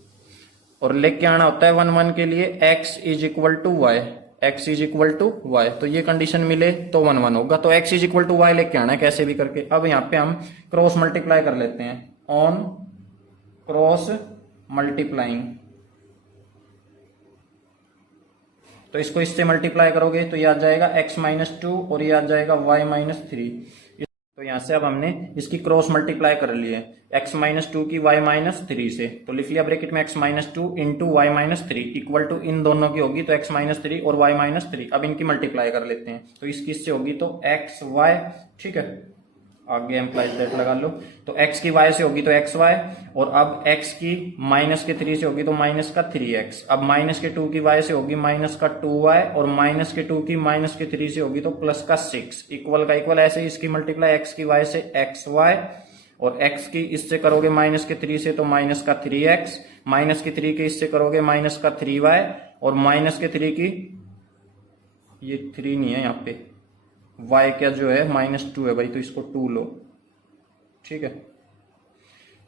और लेके आना होता है 1 के लिए x is equal to y, x is equal to Y. तो ये कंडीशन मिले तो 1 होगा, तो x is equal to y लेके आना है कैसे भी करके। अब यहाँ पे हम क्रॉस मल्टीप्लाई कर लेते हैं, ऑन क्रॉस मल्टीप्लाइंग। तो इसको इससे मल्टीप्लाई करोगे तो ये आ जाएगा x-2 और ये आ जाएगा y-3। तो यहां से अब हमने इसकी क्रॉस मल्टीप्लाई कर ली है x-2 की y-3 से, तो लिख लिया ब्रैकेट में x-2 into y-3 equal to इन दोनों की होगी तो x-3 और y-3। अब इनकी मल्टीप्लाई कर लेते हैं, तो इसकी इससे होगी तो xy, ठीक है, आगे एम्प्लाइज दैट लगा लो। तो x की y से होगी तो xy, और अब x की माइनस के 3 से होगी तो माइनस का 3x। अब माइनस के 2 की y से होगी माइनस का 2y, और माइनस के 2 की माइनस के 3 से होगी तो प्लस का 6, इक्वल का इक्वल। ऐसे ही इसकी मल्टीप्लाई x की y से xy, और x की इससे करोगे माइनस के 3 से तो माइनस का 3x, माइनस के 3 के इससे करोगे माइनस का 3y, और माइनस के 3 की, ये 3 नहीं है यहाँ पे, y का जो है -2 है भाई, तो इसको 2 लो, ठीक है।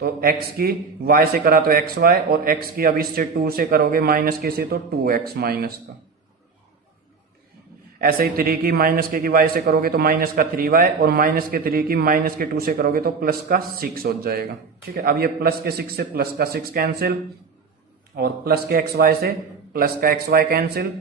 तो x की y से करा तो xy, और x की अब इससे 2 से करोगे माइनस के से तो 2x माइनस का। ऐसे ही 3 की माइनस के की y से करोगे तो माइनस का 3y, और माइनस के 3 की माइनस के 2 से करोगे तो प्लस का 6 हो जाएगा, ठीक है। अब ये प्लस के 6 से प्लस का 6 कैंसिल, और प्लस के xy से प्लस का xy कैंसिल।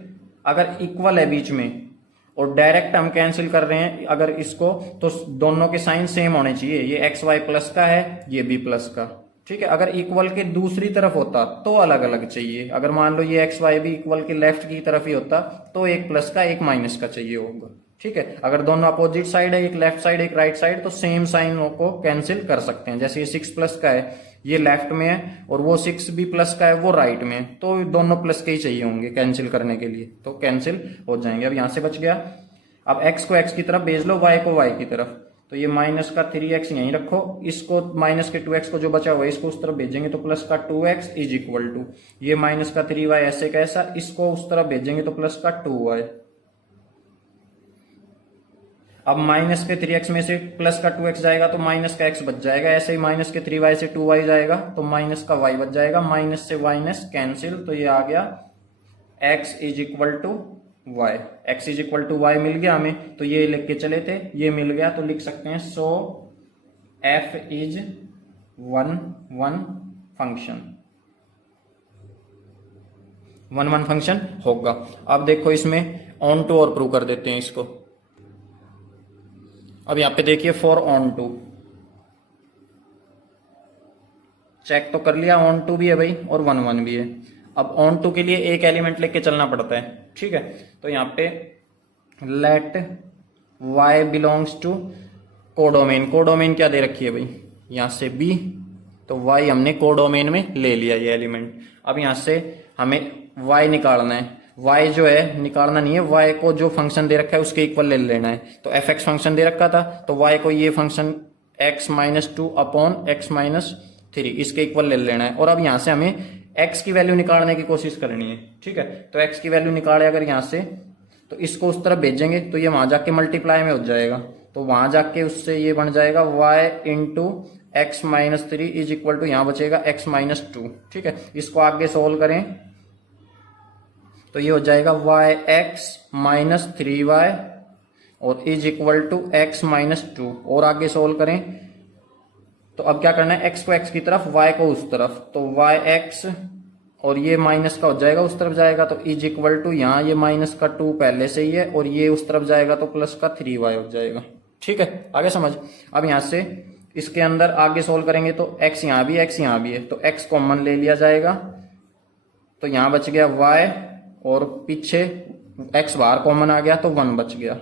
अगर इक्वल है बीच में और डायरेक्ट हम कैंसिल कर रहे हैं अगर इसको, तो दोनों के साइन सेम होने चाहिए, ये xy प्लस का है, ये भी प्लस का, ठीक है। अगर इक्वल के दूसरी तरफ होता तो अलग अलग चाहिए। अगर मान लो ये xy भी इक्वल के लेफ्ट की तरफ ही होता तो एक प्लस का एक माइनस का चाहिए होगा, ठीक है। अगर दोनों अपोजिट साइड है, एक लेफ्ट साइड एक राइट साइड, तो सेम साइनों को कैंसिल कर सकते हैं। जैसे ये 6 प्लस का है, ये लेफ्ट में है, और वो 6 भी प्लस का है, वो राइट में है, तो दोनों प्लस के ही चाहिए होंगे कैंसिल करने के लिए, तो कैंसिल हो जाएंगे। अब यहां से बच गया। अब x को x की तरफ भेज लो, y को y की तरफ, तो ये माइनस का 3x यहीं रखो, इसको माइनस के 2x को जो बचा हुआ है इसको उस तरफ भेजेंगे तो प्लस का 2x इज इक्वल टू ये माइनस का 3y, ऐसे कैसा, इसको उस तरफ भेजेंगे तो प्लस का 2y। अब माइनस के 3x में से प्लस का 2x जाएगा तो माइनस का x बच जाएगा। ऐसे ही माइनस के 3y से 2y जाएगा तो माइनस का y बच जाएगा। माइनस से माइनस कैंसिल, तो ये आ गया x is equal to y, x is equal to y मिल गया हमें, तो ये लिख के चले थे, ये मिल गया, तो लिख सकते हैं सो f इज 1 फंक्शन, 1 फंक्शन होगा। अब देखो इसमें ऑन टू और प्रूव कर देते हैं इसको। अब यहां पे देखिए फॉर ऑन टू, चेक तो कर लिया, ऑन टू भी है भाई और 1 भी है। अब ऑन टू के लिए एक एलिमेंट लेके चलना पड़ता है, ठीक है। तो यहाँ पे let y belongs to codomain, codomain क्या दे रखी है भाई, यहाँ से b, तो y हमने कोडोमेन में ले लिया ये एलिमेंट। अब यहाँ से हमें y निकालना है, y जो है निकालना नहीं है, y को जो फंक्शन दे रखा है उसके इक्वल ले लेना है। तो fx फंक्शन दे रखा था, तो y को ये फंक्शन x-2 अपॉन x-3 इसके इक्वल ले लेना है। और अब यहाँ से हमें x की वैल्यू निकालने की कोशिश करनी है, ठीक है। तो x की वैल्यू निकाले अगर यहाँ से, तो इसको उस तरफ भेजेंगे तो ये वहां जाके मल्टीप्लाई में हो जाएगा, तो वहां जाके उससे ये बन जाएगा y into x-3 is equal to यहाँ बचेगा x-2, ठीक है। इसको आगे सोल्व करें तो ये हो जाएगा y(x-3y) और इज इक्वल टू x-2, और आगे सोल्व करें तो अब क्या करना है, x को x की तरफ, y को उस तरफ, तो yx और ये माइनस का हो जाएगा उस तरफ जाएगा, तो इज इक्वल टू यहाँ ये माइनस का 2 पहले से ही है और ये उस तरफ जाएगा तो प्लस का 3y हो जाएगा, ठीक है। आगे समझ। अब यहाँ से इसके अंदर आगे सोल्व करेंगे तो x यहाँ भी x यहाँ भी है, तो x कॉमन ले लिया जाएगा, तो यहाँ बच गया y, और पीछे x बाहर कॉमन आ गया तो 1 बच गया,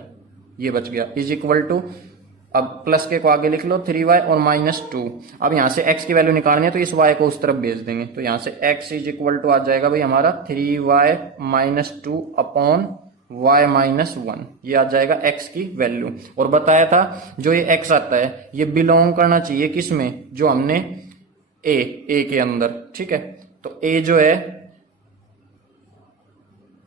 ये बच गया, इज इक्वल टू अब प्लस के को आगे लिख लो 3y और -2। अब यहाँ से x की वैल्यू निकालनी है तो इस y को उस तरफ भेज देंगे, तो यहाँ से x इज इक्वल टू आ जाएगा भाई हमारा 3y -2 अपॉन y-1, ये आ जाएगा x की वैल्यू। और बताया था जो ये x आता है ये बिलोंग करना चाहिए किस में, जो हमने a के अंदर, ठीक है। तो a जो है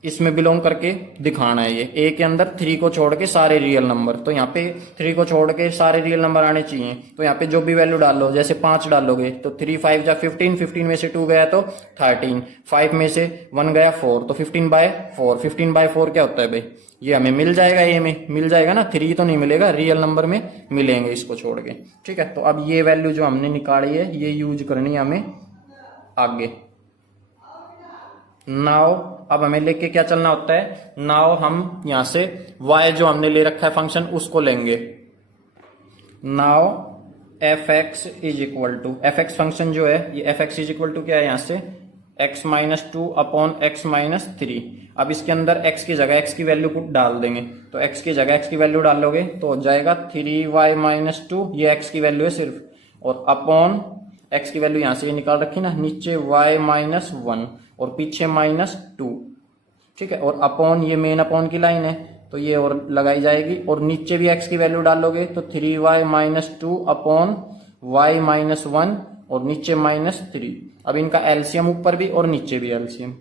इसमें बिलोंग करके दिखाना है, ये ए के अंदर 3 को छोड़ के सारे रियल नंबर, तो यहाँ पे 3 को छोड़ के सारे रियल नंबर आने चाहिए। तो यहाँ पे जो भी वैल्यू डालो, जैसे 5 डालोगे तो 3 5 जा 15, 15 में से 2 गया तो 13, 5 में से 1 गया 4, तो 15/4, 15/4 क्या होता है भाई, ये हमें मिल जाएगा, ए में मिल जाएगा ना, 3 तो नहीं मिलेगा, रियल नंबर में मिलेंगे इसको छोड़ के, ठीक है। तो अब ये वैल्यू जो हमने निकाली है ये यूज करनी है हमें आगे। नाउ अब हमें लेके क्या चलना होता है, नाउ हम यहां से y जो हमने ले रखा है फंक्शन उसको लेंगे। Now fx is equal to, fx function जो है ये fx इज इक्वल टू क्या है, यहां से x-2 अपॉन x-3। अब इसके अंदर x की जगह x की वैल्यू को डाल देंगे, तो x की जगह x की वैल्यू डालोगे तो हो जाएगा 3y-2, ये x की वैल्यू है सिर्फ, और अपॉन x की वैल्यू यहां से ये निकाल रखी ना, नीचे y-1 और पीछे -2, ठीक है। और अपॉन ये मेन अपॉन की लाइन है तो ये और लगाई जाएगी, और नीचे भी x की वैल्यू डालोगे तो 3y-2 अपॉन y-1 और नीचे -3। अब इनका एलसीएम ऊपर भी और नीचे भी एलसीएम,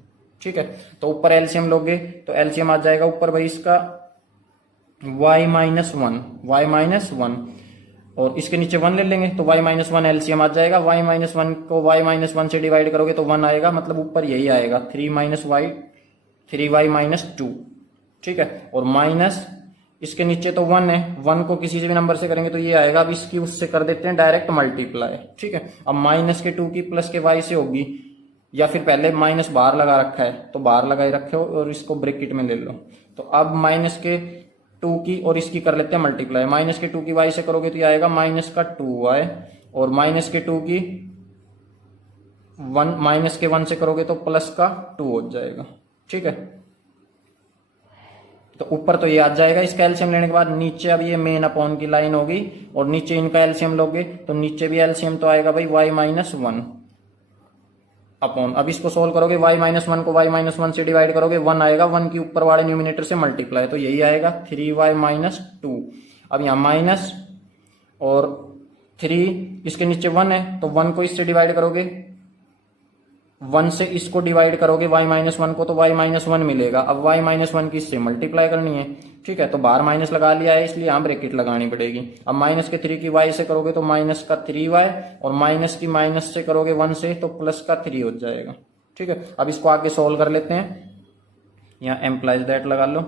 ठीक है। तो ऊपर एलसीएम लोगे तो एलसीएम आ जाएगा ऊपर भाई इसका y-1 और इसके नीचे 1 ले लेंगे तो y-1 एलसीएम आ जाएगा, y-1 को y-1 से डिवाइड करोगे तो 1 आएगा, मतलब ऊपर यही आएगा 3y-2, ठीक है। और माइनस इसके नीचे तो 1 है, 1 को किसी से भी नंबर से करेंगे तो ये आएगा। अब इसकी उससे कर देते हैं डायरेक्ट मल्टीप्लाई, ठीक है। अब माइनस के 2 की प्लस के y से होगी, या फिर पहले माइनस बाहर लगा रखा है तो बाहर लगाए रखे हो और इसको ब्रैकेट में ले लो। तो अब माइनस के 2 की और इसकी कर लेते हैं मल्टीप्लाई, माइनस के 2 की y से करोगे तो ये आएगा माइनस का 2y, और माइनस के 2 की 1 माइनस के 1 से करोगे तो प्लस का 2 हो जाएगा, ठीक है। तो ऊपर तो ये आ जाएगा इसका एलसीएम लेने के बाद, नीचे अब ये मेन अपॉन की लाइन होगी और नीचे इनका एलसीएम लोगे तो नीचे भी एलसीएम तो आएगा भाई y-1 अपॉन, अब इसको सोल्व करोगे y-1 को y-1 से डिवाइड करोगे 1 आएगा, 1 की ऊपर वाले न्यूमिनेटर से मल्टीप्लाई, तो यही आएगा 3y-2। अब यहाँ माइनस और 3 इसके नीचे 1 है तो 1 को इससे डिवाइड करोगे, 1 से इसको डिवाइड करोगे y-1 को तो y-1 मिलेगा। अब y-1 की इससे मल्टीप्लाई करनी है, ठीक है। तो बाहर माइनस लगा लिया है इसलिए यहाँ ब्रैकेट लगानी पड़ेगी। अब माइनस के 3 की y से करोगे तो माइनस का 3y, और माइनस की माइनस से करोगे 1 से तो प्लस का 3 हो जाएगा, ठीक है। अब इसको आगे सोल्व कर लेते हैं, यहाँ एम्प्लाइज दैट लगा लो।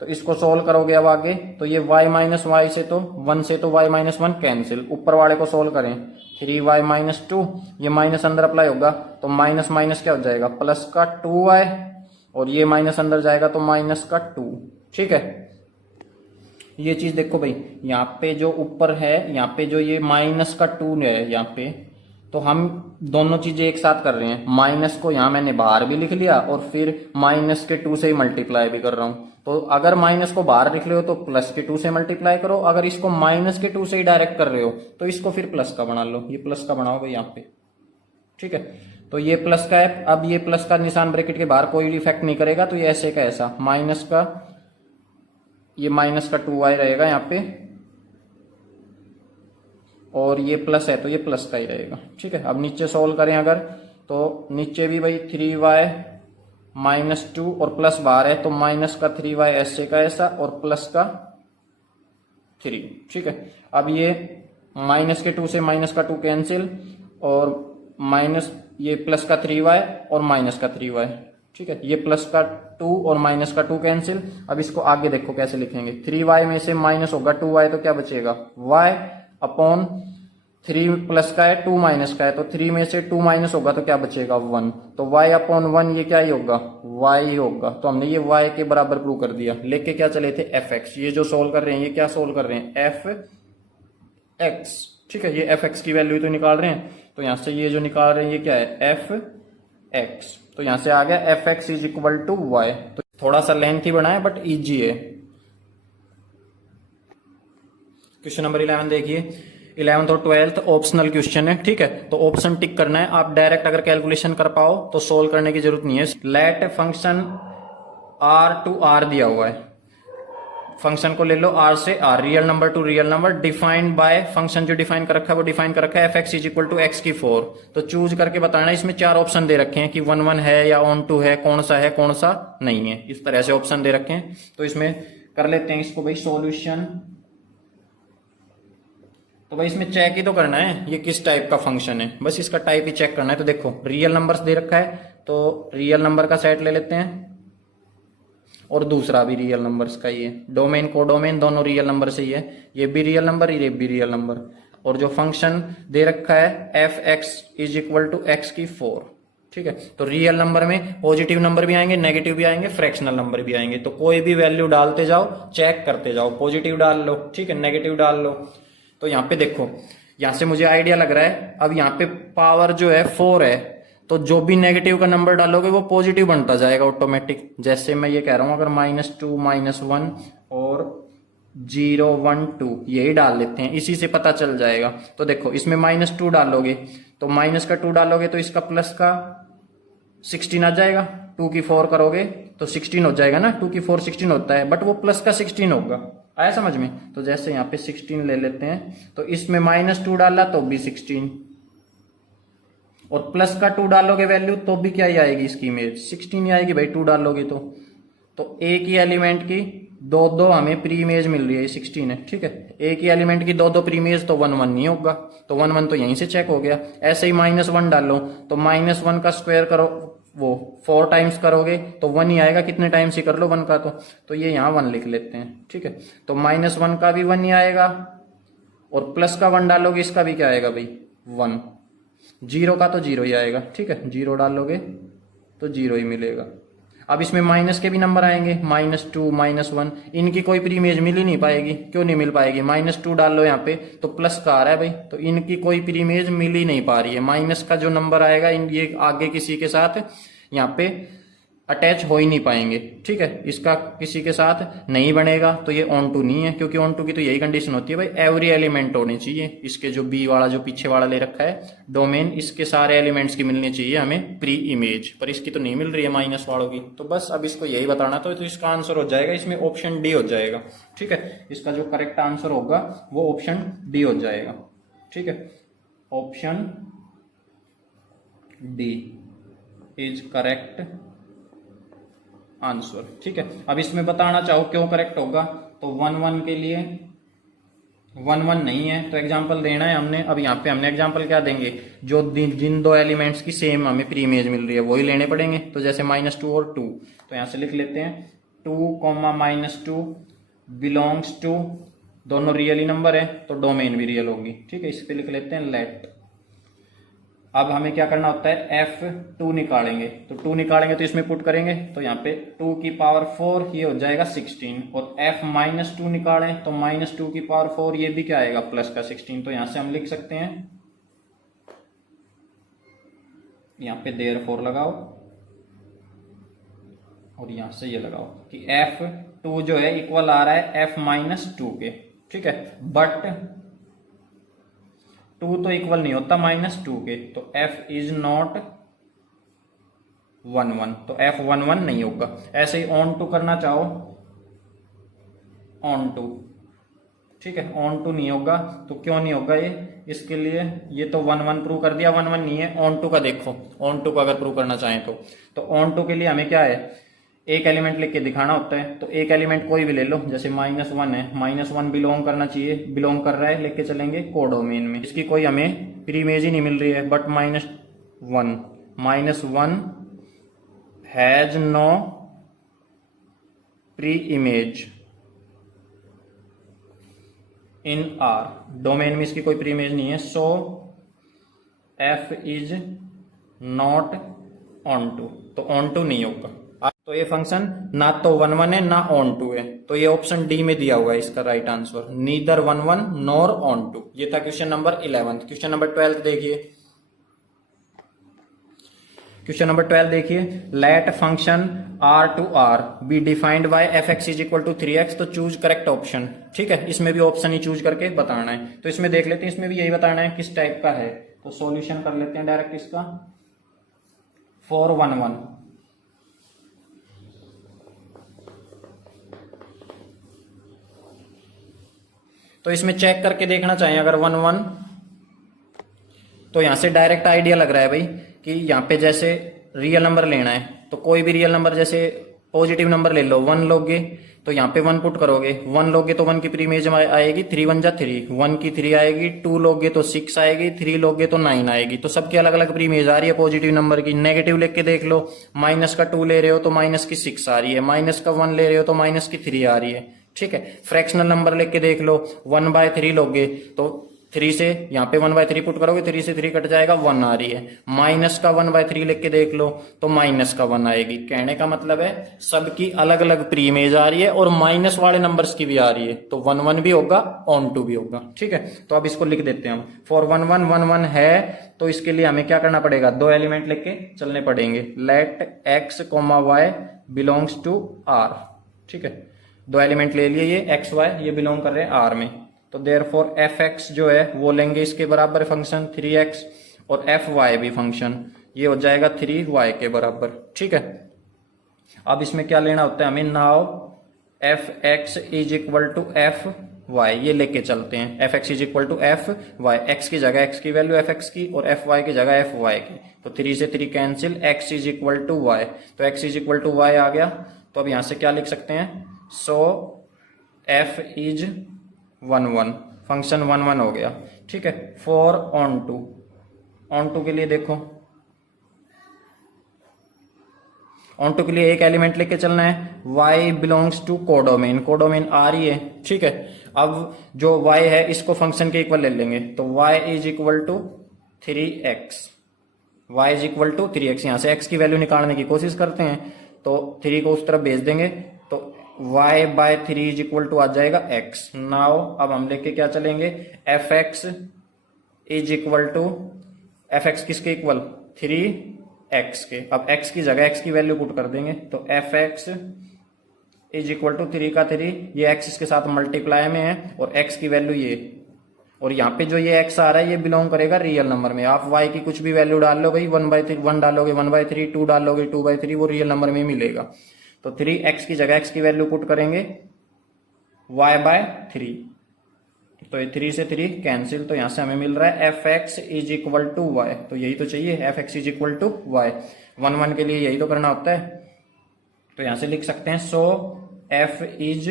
तो इसको सोल्व करोगे अब आगे तो ये y-y से तो 1 से तो y-1 कैंसिल, ऊपर वाले को सोल्व करें 3y-2, ये माइनस अंदर अप्लाई होगा तो माइनस माइनस क्या हो जाएगा प्लस का 2y, और ये माइनस अंदर जाएगा तो माइनस का 2, ठीक है। ये चीज देखो भाई, यहाँ पे जो ऊपर है, यहाँ पे जो ये माइनस का 2 है यहाँ पे, तो हम दोनों चीजें एक साथ कर रहे हैं। माइनस को यहाँ मैंने बाहर भी लिख लिया और फिर माइनस के 2 से ही मल्टीप्लाई भी कर रहा हूँ। तो अगर माइनस को बाहर लिख रहे हो तो प्लस के 2 से मल्टीप्लाई करो, अगर इसको माइनस के 2 से ही डायरेक्ट कर रहे हो तो इसको फिर प्लस का बना लो, ये प्लस का बनाओ भाई यहाँ पे, ठीक है। तो ये प्लस का है, अब ये प्लस का निशान ब्रैकेट के बाहर कोई इफेक्ट नहीं करेगा, तो ये ऐसे का ऐसा माइनस का, ये माइनस का 2y रहेगा यहाँ पे, और ये प्लस है तो ये प्लस का ही रहेगा, ठीक है। अब नीचे सोल्व करें अगर तो नीचे भी भाई 3y-2 और प्लस बाहर है तो माइनस का 3y ऐसे का ऐसा और प्लस का 3, ठीक है। अब ये माइनस के 2 से माइनस का 2 कैंसिल, और माइनस ये प्लस का 3y और माइनस का 3y, ठीक है। ये प्लस का 2 और माइनस का 2 कैंसिल। अब इसको आगे देखो कैसे लिखेंगे, 3y में से माइनस होगा 2y तो क्या बचेगा y अपॉन 3 प्लस का है 2 माइनस का है, तो 3 में से 2 माइनस होगा तो क्या बचेगा 1, तो y अपॉन 1 ये क्या ही होगा y ही होगा। तो हमने ये y के बराबर प्रूव कर दिया। लेके क्या चले थे fx, ये जो सोल्व कर रहे हैं ये क्या सोल्व कर रहे हैं fx, ठीक है। ये fx की वैल्यू तो निकाल रहे हैं, तो यहां से ये जो निकाल रहे हैं ये क्या है fx, तो यहां से आ गया fx is equal to y। तो थोड़ा सा लेंथ ही बनाए बट इजी है, क्वेश्चन नंबर 11 देखिए, 11th और 12th ऑप्शनल क्वेश्चन है, ठीक है। तो ऑप्शन टिक करना है, आप डायरेक्ट अगर कैलकुलेशन कर पाओ तो सोल्व करने की जरूरत नहीं है। Let function R to R दिया हुआ है, फंक्शन को ले लो आर से R, real number to real number, defined by, function जो डिफाइन कर रखा है वो डिफाइन कर रखा है f x is equal to x की 4। तो चूज करके बताना, इसमें 4 ऑप्शन दे रखे हैं कि 1 1 है या ऑन टू है, कौन सा है कौन सा नहीं है, इस तरह से ऑप्शन दे रखे हैं। तो इसमें कर लेते हैं इसको भाई सॉल्यूशन। तो भाई इसमें चेक ही तो करना है ये किस टाइप का फंक्शन है, बस इसका टाइप ही चेक करना है। तो देखो रियल नंबर्स दे रखा है, तो रियल नंबर का सेट ले लेते हैं और दूसरा भी रियल नंबर्स का ही है, डोमेन को डोमेन दोनों रियल नंबर से ही है, ये भी रियल नंबर ये भी रियल नंबर। और जो फंक्शन दे रखा है f x is equal to x की 4, ठीक है। तो रियल नंबर में पॉजिटिव नंबर भी आएंगे, नेगेटिव भी आएंगे, फ्रैक्शनल नंबर भी आएंगे। तो कोई भी वैल्यू डालते जाओ, चेक करते जाओ, पॉजिटिव डाल लो, ठीक है, नेगेटिव डाल लो। तो यहाँ पे देखो, यहाँ से मुझे आइडिया लग रहा है, अब यहाँ पे पावर जो है 4 है, तो जो भी नेगेटिव का नंबर डालोगे वो पॉजिटिव बनता जाएगा ऑटोमेटिक। जैसे मैं ये कह रहा हूं, अगर -2 -1 और 0 1 2 यही डाल लेते हैं, इसी से पता चल जाएगा। तो देखो इसमें -2 डालोगे तो माइनस का 2 डालोगे तो इसका प्लस का 16 आ जाएगा, 2 की 4 करोगे तो 16 हो जाएगा ना, 2 की 4 16 होता है, बट वो प्लस का 16 होगा। आया समझ में? तो जैसे यहाँ पे 16 ले लेते हैं, तो इसमें -2 डाला तो भी 16, और प्लस का 2 डालोगे वैल्यू तो भी क्या ही आएगी इसकी इमेज, 16 ही आएगी भाई 2 डालोगे तो एक ही एलिमेंट की दो हमें प्री इमेज मिल रही है, 16 है, ठीक है। एक ही एलिमेंट की दो प्री इमेज तो 1 1 नहीं होगा, तो 1 1 तो यहीं से चेक हो गया। ऐसे ही -1 डालो तो -1 का स्क्वायर करो, वो 4 टाइम्स करोगे तो 1 ही आएगा, कितने टाइम्स ही कर लो 1 का, तो ये यहाँ 1 लिख लेते हैं, ठीक है। तो -1 का भी 1 ही आएगा, और प्लस का 1 डालोगे इसका भी क्या आएगा भाई 1, 0 का तो 0 ही आएगा, ठीक है, 0 डालोगे तो 0 ही मिलेगा। अब इसमें माइनस के भी नंबर आएंगे, -2 -1, इनकी कोई प्री इमेज मिल ही नहीं पाएगी। क्यों नहीं मिल पाएगी? -2 डाल लो यहाँ पे तो प्लस का आ रहा है भाई, तो इनकी कोई प्री इमेज मिल ही नहीं पा रही है। माइनस का जो नंबर आएगा ये आगे किसी के साथ यहाँ पे अटैच हो ही नहीं पाएंगे, ठीक है, इसका किसी के साथ नहीं बनेगा, तो ये ऑन टू नहीं है, क्योंकि ऑन टू की तो यही कंडीशन होती है भाई, एवरी एलिमेंट होने चाहिए इसके, जो बी वाला जो पीछे वाला ले रखा है डोमेन, इसके सारे एलिमेंट्स की मिलनी चाहिए हमें प्री इमेज, पर इसकी तो नहीं मिल रही है माइनस वालों की। तो बस अब इसको यही बताना, तो इसका आंसर हो जाएगा इसमें ऑप्शन डी हो जाएगा, ठीक है। इसका जो करेक्ट आंसर होगा वो ऑप्शन डी हो जाएगा, ठीक है, option D is correct answer, ठीक है। अब इसमें बताना चाहो क्यों करेक्ट होगा, तो 1 1 के लिए 1 1 नहीं है, तो एग्जांपल देना है हमने। अब यहाँ पे हमने एग्जांपल क्या देंगे, जो जिन दो एलिमेंट्स की सेम हमें प्री इमेज मिल रही है वही लेने पड़ेंगे। तो जैसे -2 और 2, तो यहाँ से लिख लेते हैं 2, -2 बिलोंग्स टू, दोनों रियल ही नंबर है तो डोमेन भी रियल होगी, ठीक है। इस पे लिख लेते हैं लेट। अब हमें क्या करना होता है, F2 निकालेंगे, तो 2 निकालेंगे तो इसमें पुट करेंगे, तो यहाँ पे 2 की पावर 4 ये हो जाएगा 16, और F-2 निकालें तो -2 की पावर 4 ये भी क्या आएगा प्लस का 16। तो यहाँ से हम लिख सकते हैं, यहाँ पे देयरफॉर लगाओ और यहाँ से ये लगाओ कि F2 जो है इक्वल आ रहा है F-2 के, ठीक है, बट 2 तो इक्वल नहीं होता -2 के, तो F इज नॉट 1 1, तो F 1 1 नहीं होगा। ऐसे ही ऑन टू करना चाहो, ऑन टू, ठीक है, ऑन टू नहीं होगा, तो क्यों नहीं होगा ये, इसके लिए ये तो 1 1 प्रूव कर दिया, 1 1 नहीं है। ऑन टू का देखो, ऑन टू का अगर प्रूव करना चाहें तो ऑन टू के लिए हमें क्या है, एक एलिमेंट लिख के दिखाना होता है। तो एक एलिमेंट कोई भी ले लो, जैसे -1 है, -1 बिलोंग करना चाहिए, बिलोंग कर रहा है, लेके चलेंगे कोडोमेन में, इसकी कोई हमें प्री इमेज ही नहीं मिल रही है, but -1 has no preimage in R, domain में इसकी कोई प्री इमेज नहीं है, so F is not onto, तो ऑन टू नहीं होगा। तो ये फंक्शन ना तो 1 1 है ना ऑन टू है, तो ये ऑप्शन डी में दिया हुआ है इसका right answer, neither 1 1 nor onto. ये था क्वेश्चन नंबर 11। क्वेश्चन नंबर 12 देखिए, क्वेश्चन नंबर 12 देखिए, let function r to r be defined by f x is equal to 3x। तो चूज करेक्ट ऑप्शन, ठीक है, इसमें भी ऑप्शन ही चूज करके बताना है। तो इसमें देख लेते हैं, इसमें भी यही बताना है किस टाइप का है। तो सॉल्यूशन कर लेते हैं डायरेक्ट इसका 411। तो इसमें चेक करके देखना चाहिए, अगर 11 तो यहां से डायरेक्ट आइडिया लग रहा है भाई कि यहाँ पे जैसे रियल नंबर लेना है तो कोई भी रियल नंबर, जैसे पॉजिटिव नंबर ले लो, 1 लोगे तो यहाँ पे 1 पुट करोगे, 1 लोगे तो 1 की प्री इमेज आएगी 3 1 जा 3, 1 की 3 आएगी, 2 लोगे तो 6 आएगी, 3 लोगे तो 9 आएगी। तो सबकी अलग अलग प्री इमेज आ रही है पॉजिटिव नंबर की। नेगेटिव लेके देख लो, माइनस का 2 ले रहे हो तो माइनस की 6 आ रही है, माइनस का 1 ले रहे हो तो माइनस की 3 आ रही है, ठीक है। फ्रैक्शनल नंबर लेके देख लो, 1/3 लोगे तो 3 से यहाँ पे 1/3 पुट करोगे, 3 से 3 कट जाएगा, 1 आ रही है। माइनस का 1/3 लेके देख लो तो माइनस का 1 आएगी। कहने का मतलब है सबकी अलग अलग प्री इमेज आ रही है और माइनस वाले नंबर्स की भी आ रही है। तो 1 1 भी होगा, ऑन 2 भी होगा, ठीक है। तो अब इसको लिख देते हैं हम। फॉर 1 1 1 1 है तो इसके लिए हमें क्या करना पड़ेगा, 2 एलिमेंट लेके चलने पड़ेंगे। Let x, y belongs to r, ठीक है। 2 एलिमेंट ले लिए, ये x y ये बिलोंग कर रहे हैं r में। तो देयरफॉर एफ एक्स जो है वो लेंगे इसके बराबर फंक्शन 3x, और एफ वाई भी फंक्शन ये हो जाएगा 3y के बराबर, ठीक है। अब इसमें क्या लेना होता है हमें, now f x is equal to f y, ये लेके चलते हैं। F x is equal to f y, x की जगह एक्स की वैल्यू एफ एक्स की और एफ वाई की जगह एफ वाई की। तो 3 से 3 cancel, X is equal to Y, तो X is equal to Y आ गया। तो अब यहां से क्या लिख सकते हैं, सो एफ इज 1 1, फंक्शन 1 1 हो गया, ठीक है। फॉर ऑन टू के लिए देखो, ऑन टू के लिए एक एलिमेंट लेके चलना है, y belongs to codomain, codomain आ रही है, ठीक है। अब जो y है इसको फंक्शन के इक्वल ले लेंगे, तो y is equal to 3x, y is equal to 3x। यहां से x की वैल्यू निकालने की कोशिश करते हैं, तो 3 को उस तरफ भेज देंगे, तो y/3 इज इक्वल टू आ जाएगा x। नाउ अब हम लेके क्या चलेंगे, f x is equal to, f x किसके इक्वल, 3x के। अब x की जगह x की वैल्यू पुट कर देंगे, तो f x is equal to 3 का 3, ये x इसके साथ मल्टीप्लाई में है और x की वैल्यू ये, और यहाँ पे जो ये x आ रहा है ये बिलोंग करेगा रियल नंबर में। आप y की कुछ भी वैल्यू डाल लो भाई, 1/3 1 डालोगे 1/3, 2 डालोगे 2/3, वो रियल नंबर में मिलेगा। तो 3x की जगह x की वैल्यू पुट करेंगे y/3, तो ये 3 से 3 कैंसिल, तो यहां से हमें मिल रहा है f x is equal to Y. तो यही तो चाहिए, f x is equal to y. 1 1 के लिए यही तो करना होता है। तो यहां से लिख सकते हैं, सो एफ इज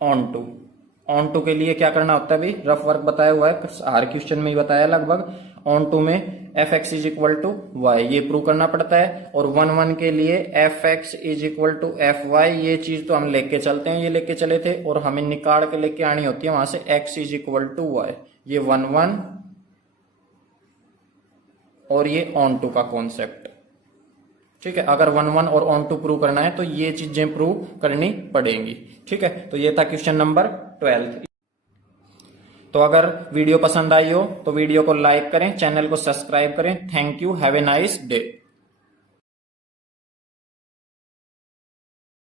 ऑन टू के लिए क्या करना होता है भाई, रफ वर्क बताया हुआ है, हर क्वेश्चन में ही बताया लगभग। ऑन टू में f x is equal to y ये प्रूव करना पड़ता है, और 1 1 के लिए f x is equal to f y, ये चीज तो हम लेके चलते हैं, ये लेके चले थे, और हमें निकाल के लेके आनी होती है वहां से x is equal to y. ये 1 1 और ये ऑन टू का कॉन्सेप्ट, ठीक है। अगर 1 1 और ऑन टू प्रूव करना है तो ये चीजें प्रूव करनी पड़ेंगी, ठीक है। तो ये था क्वेश्चन नंबर 12। तो अगर वीडियो पसंद आई हो तो वीडियो को लाइक करें, चैनल को सब्सक्राइब करें। Thank you, have a nice day.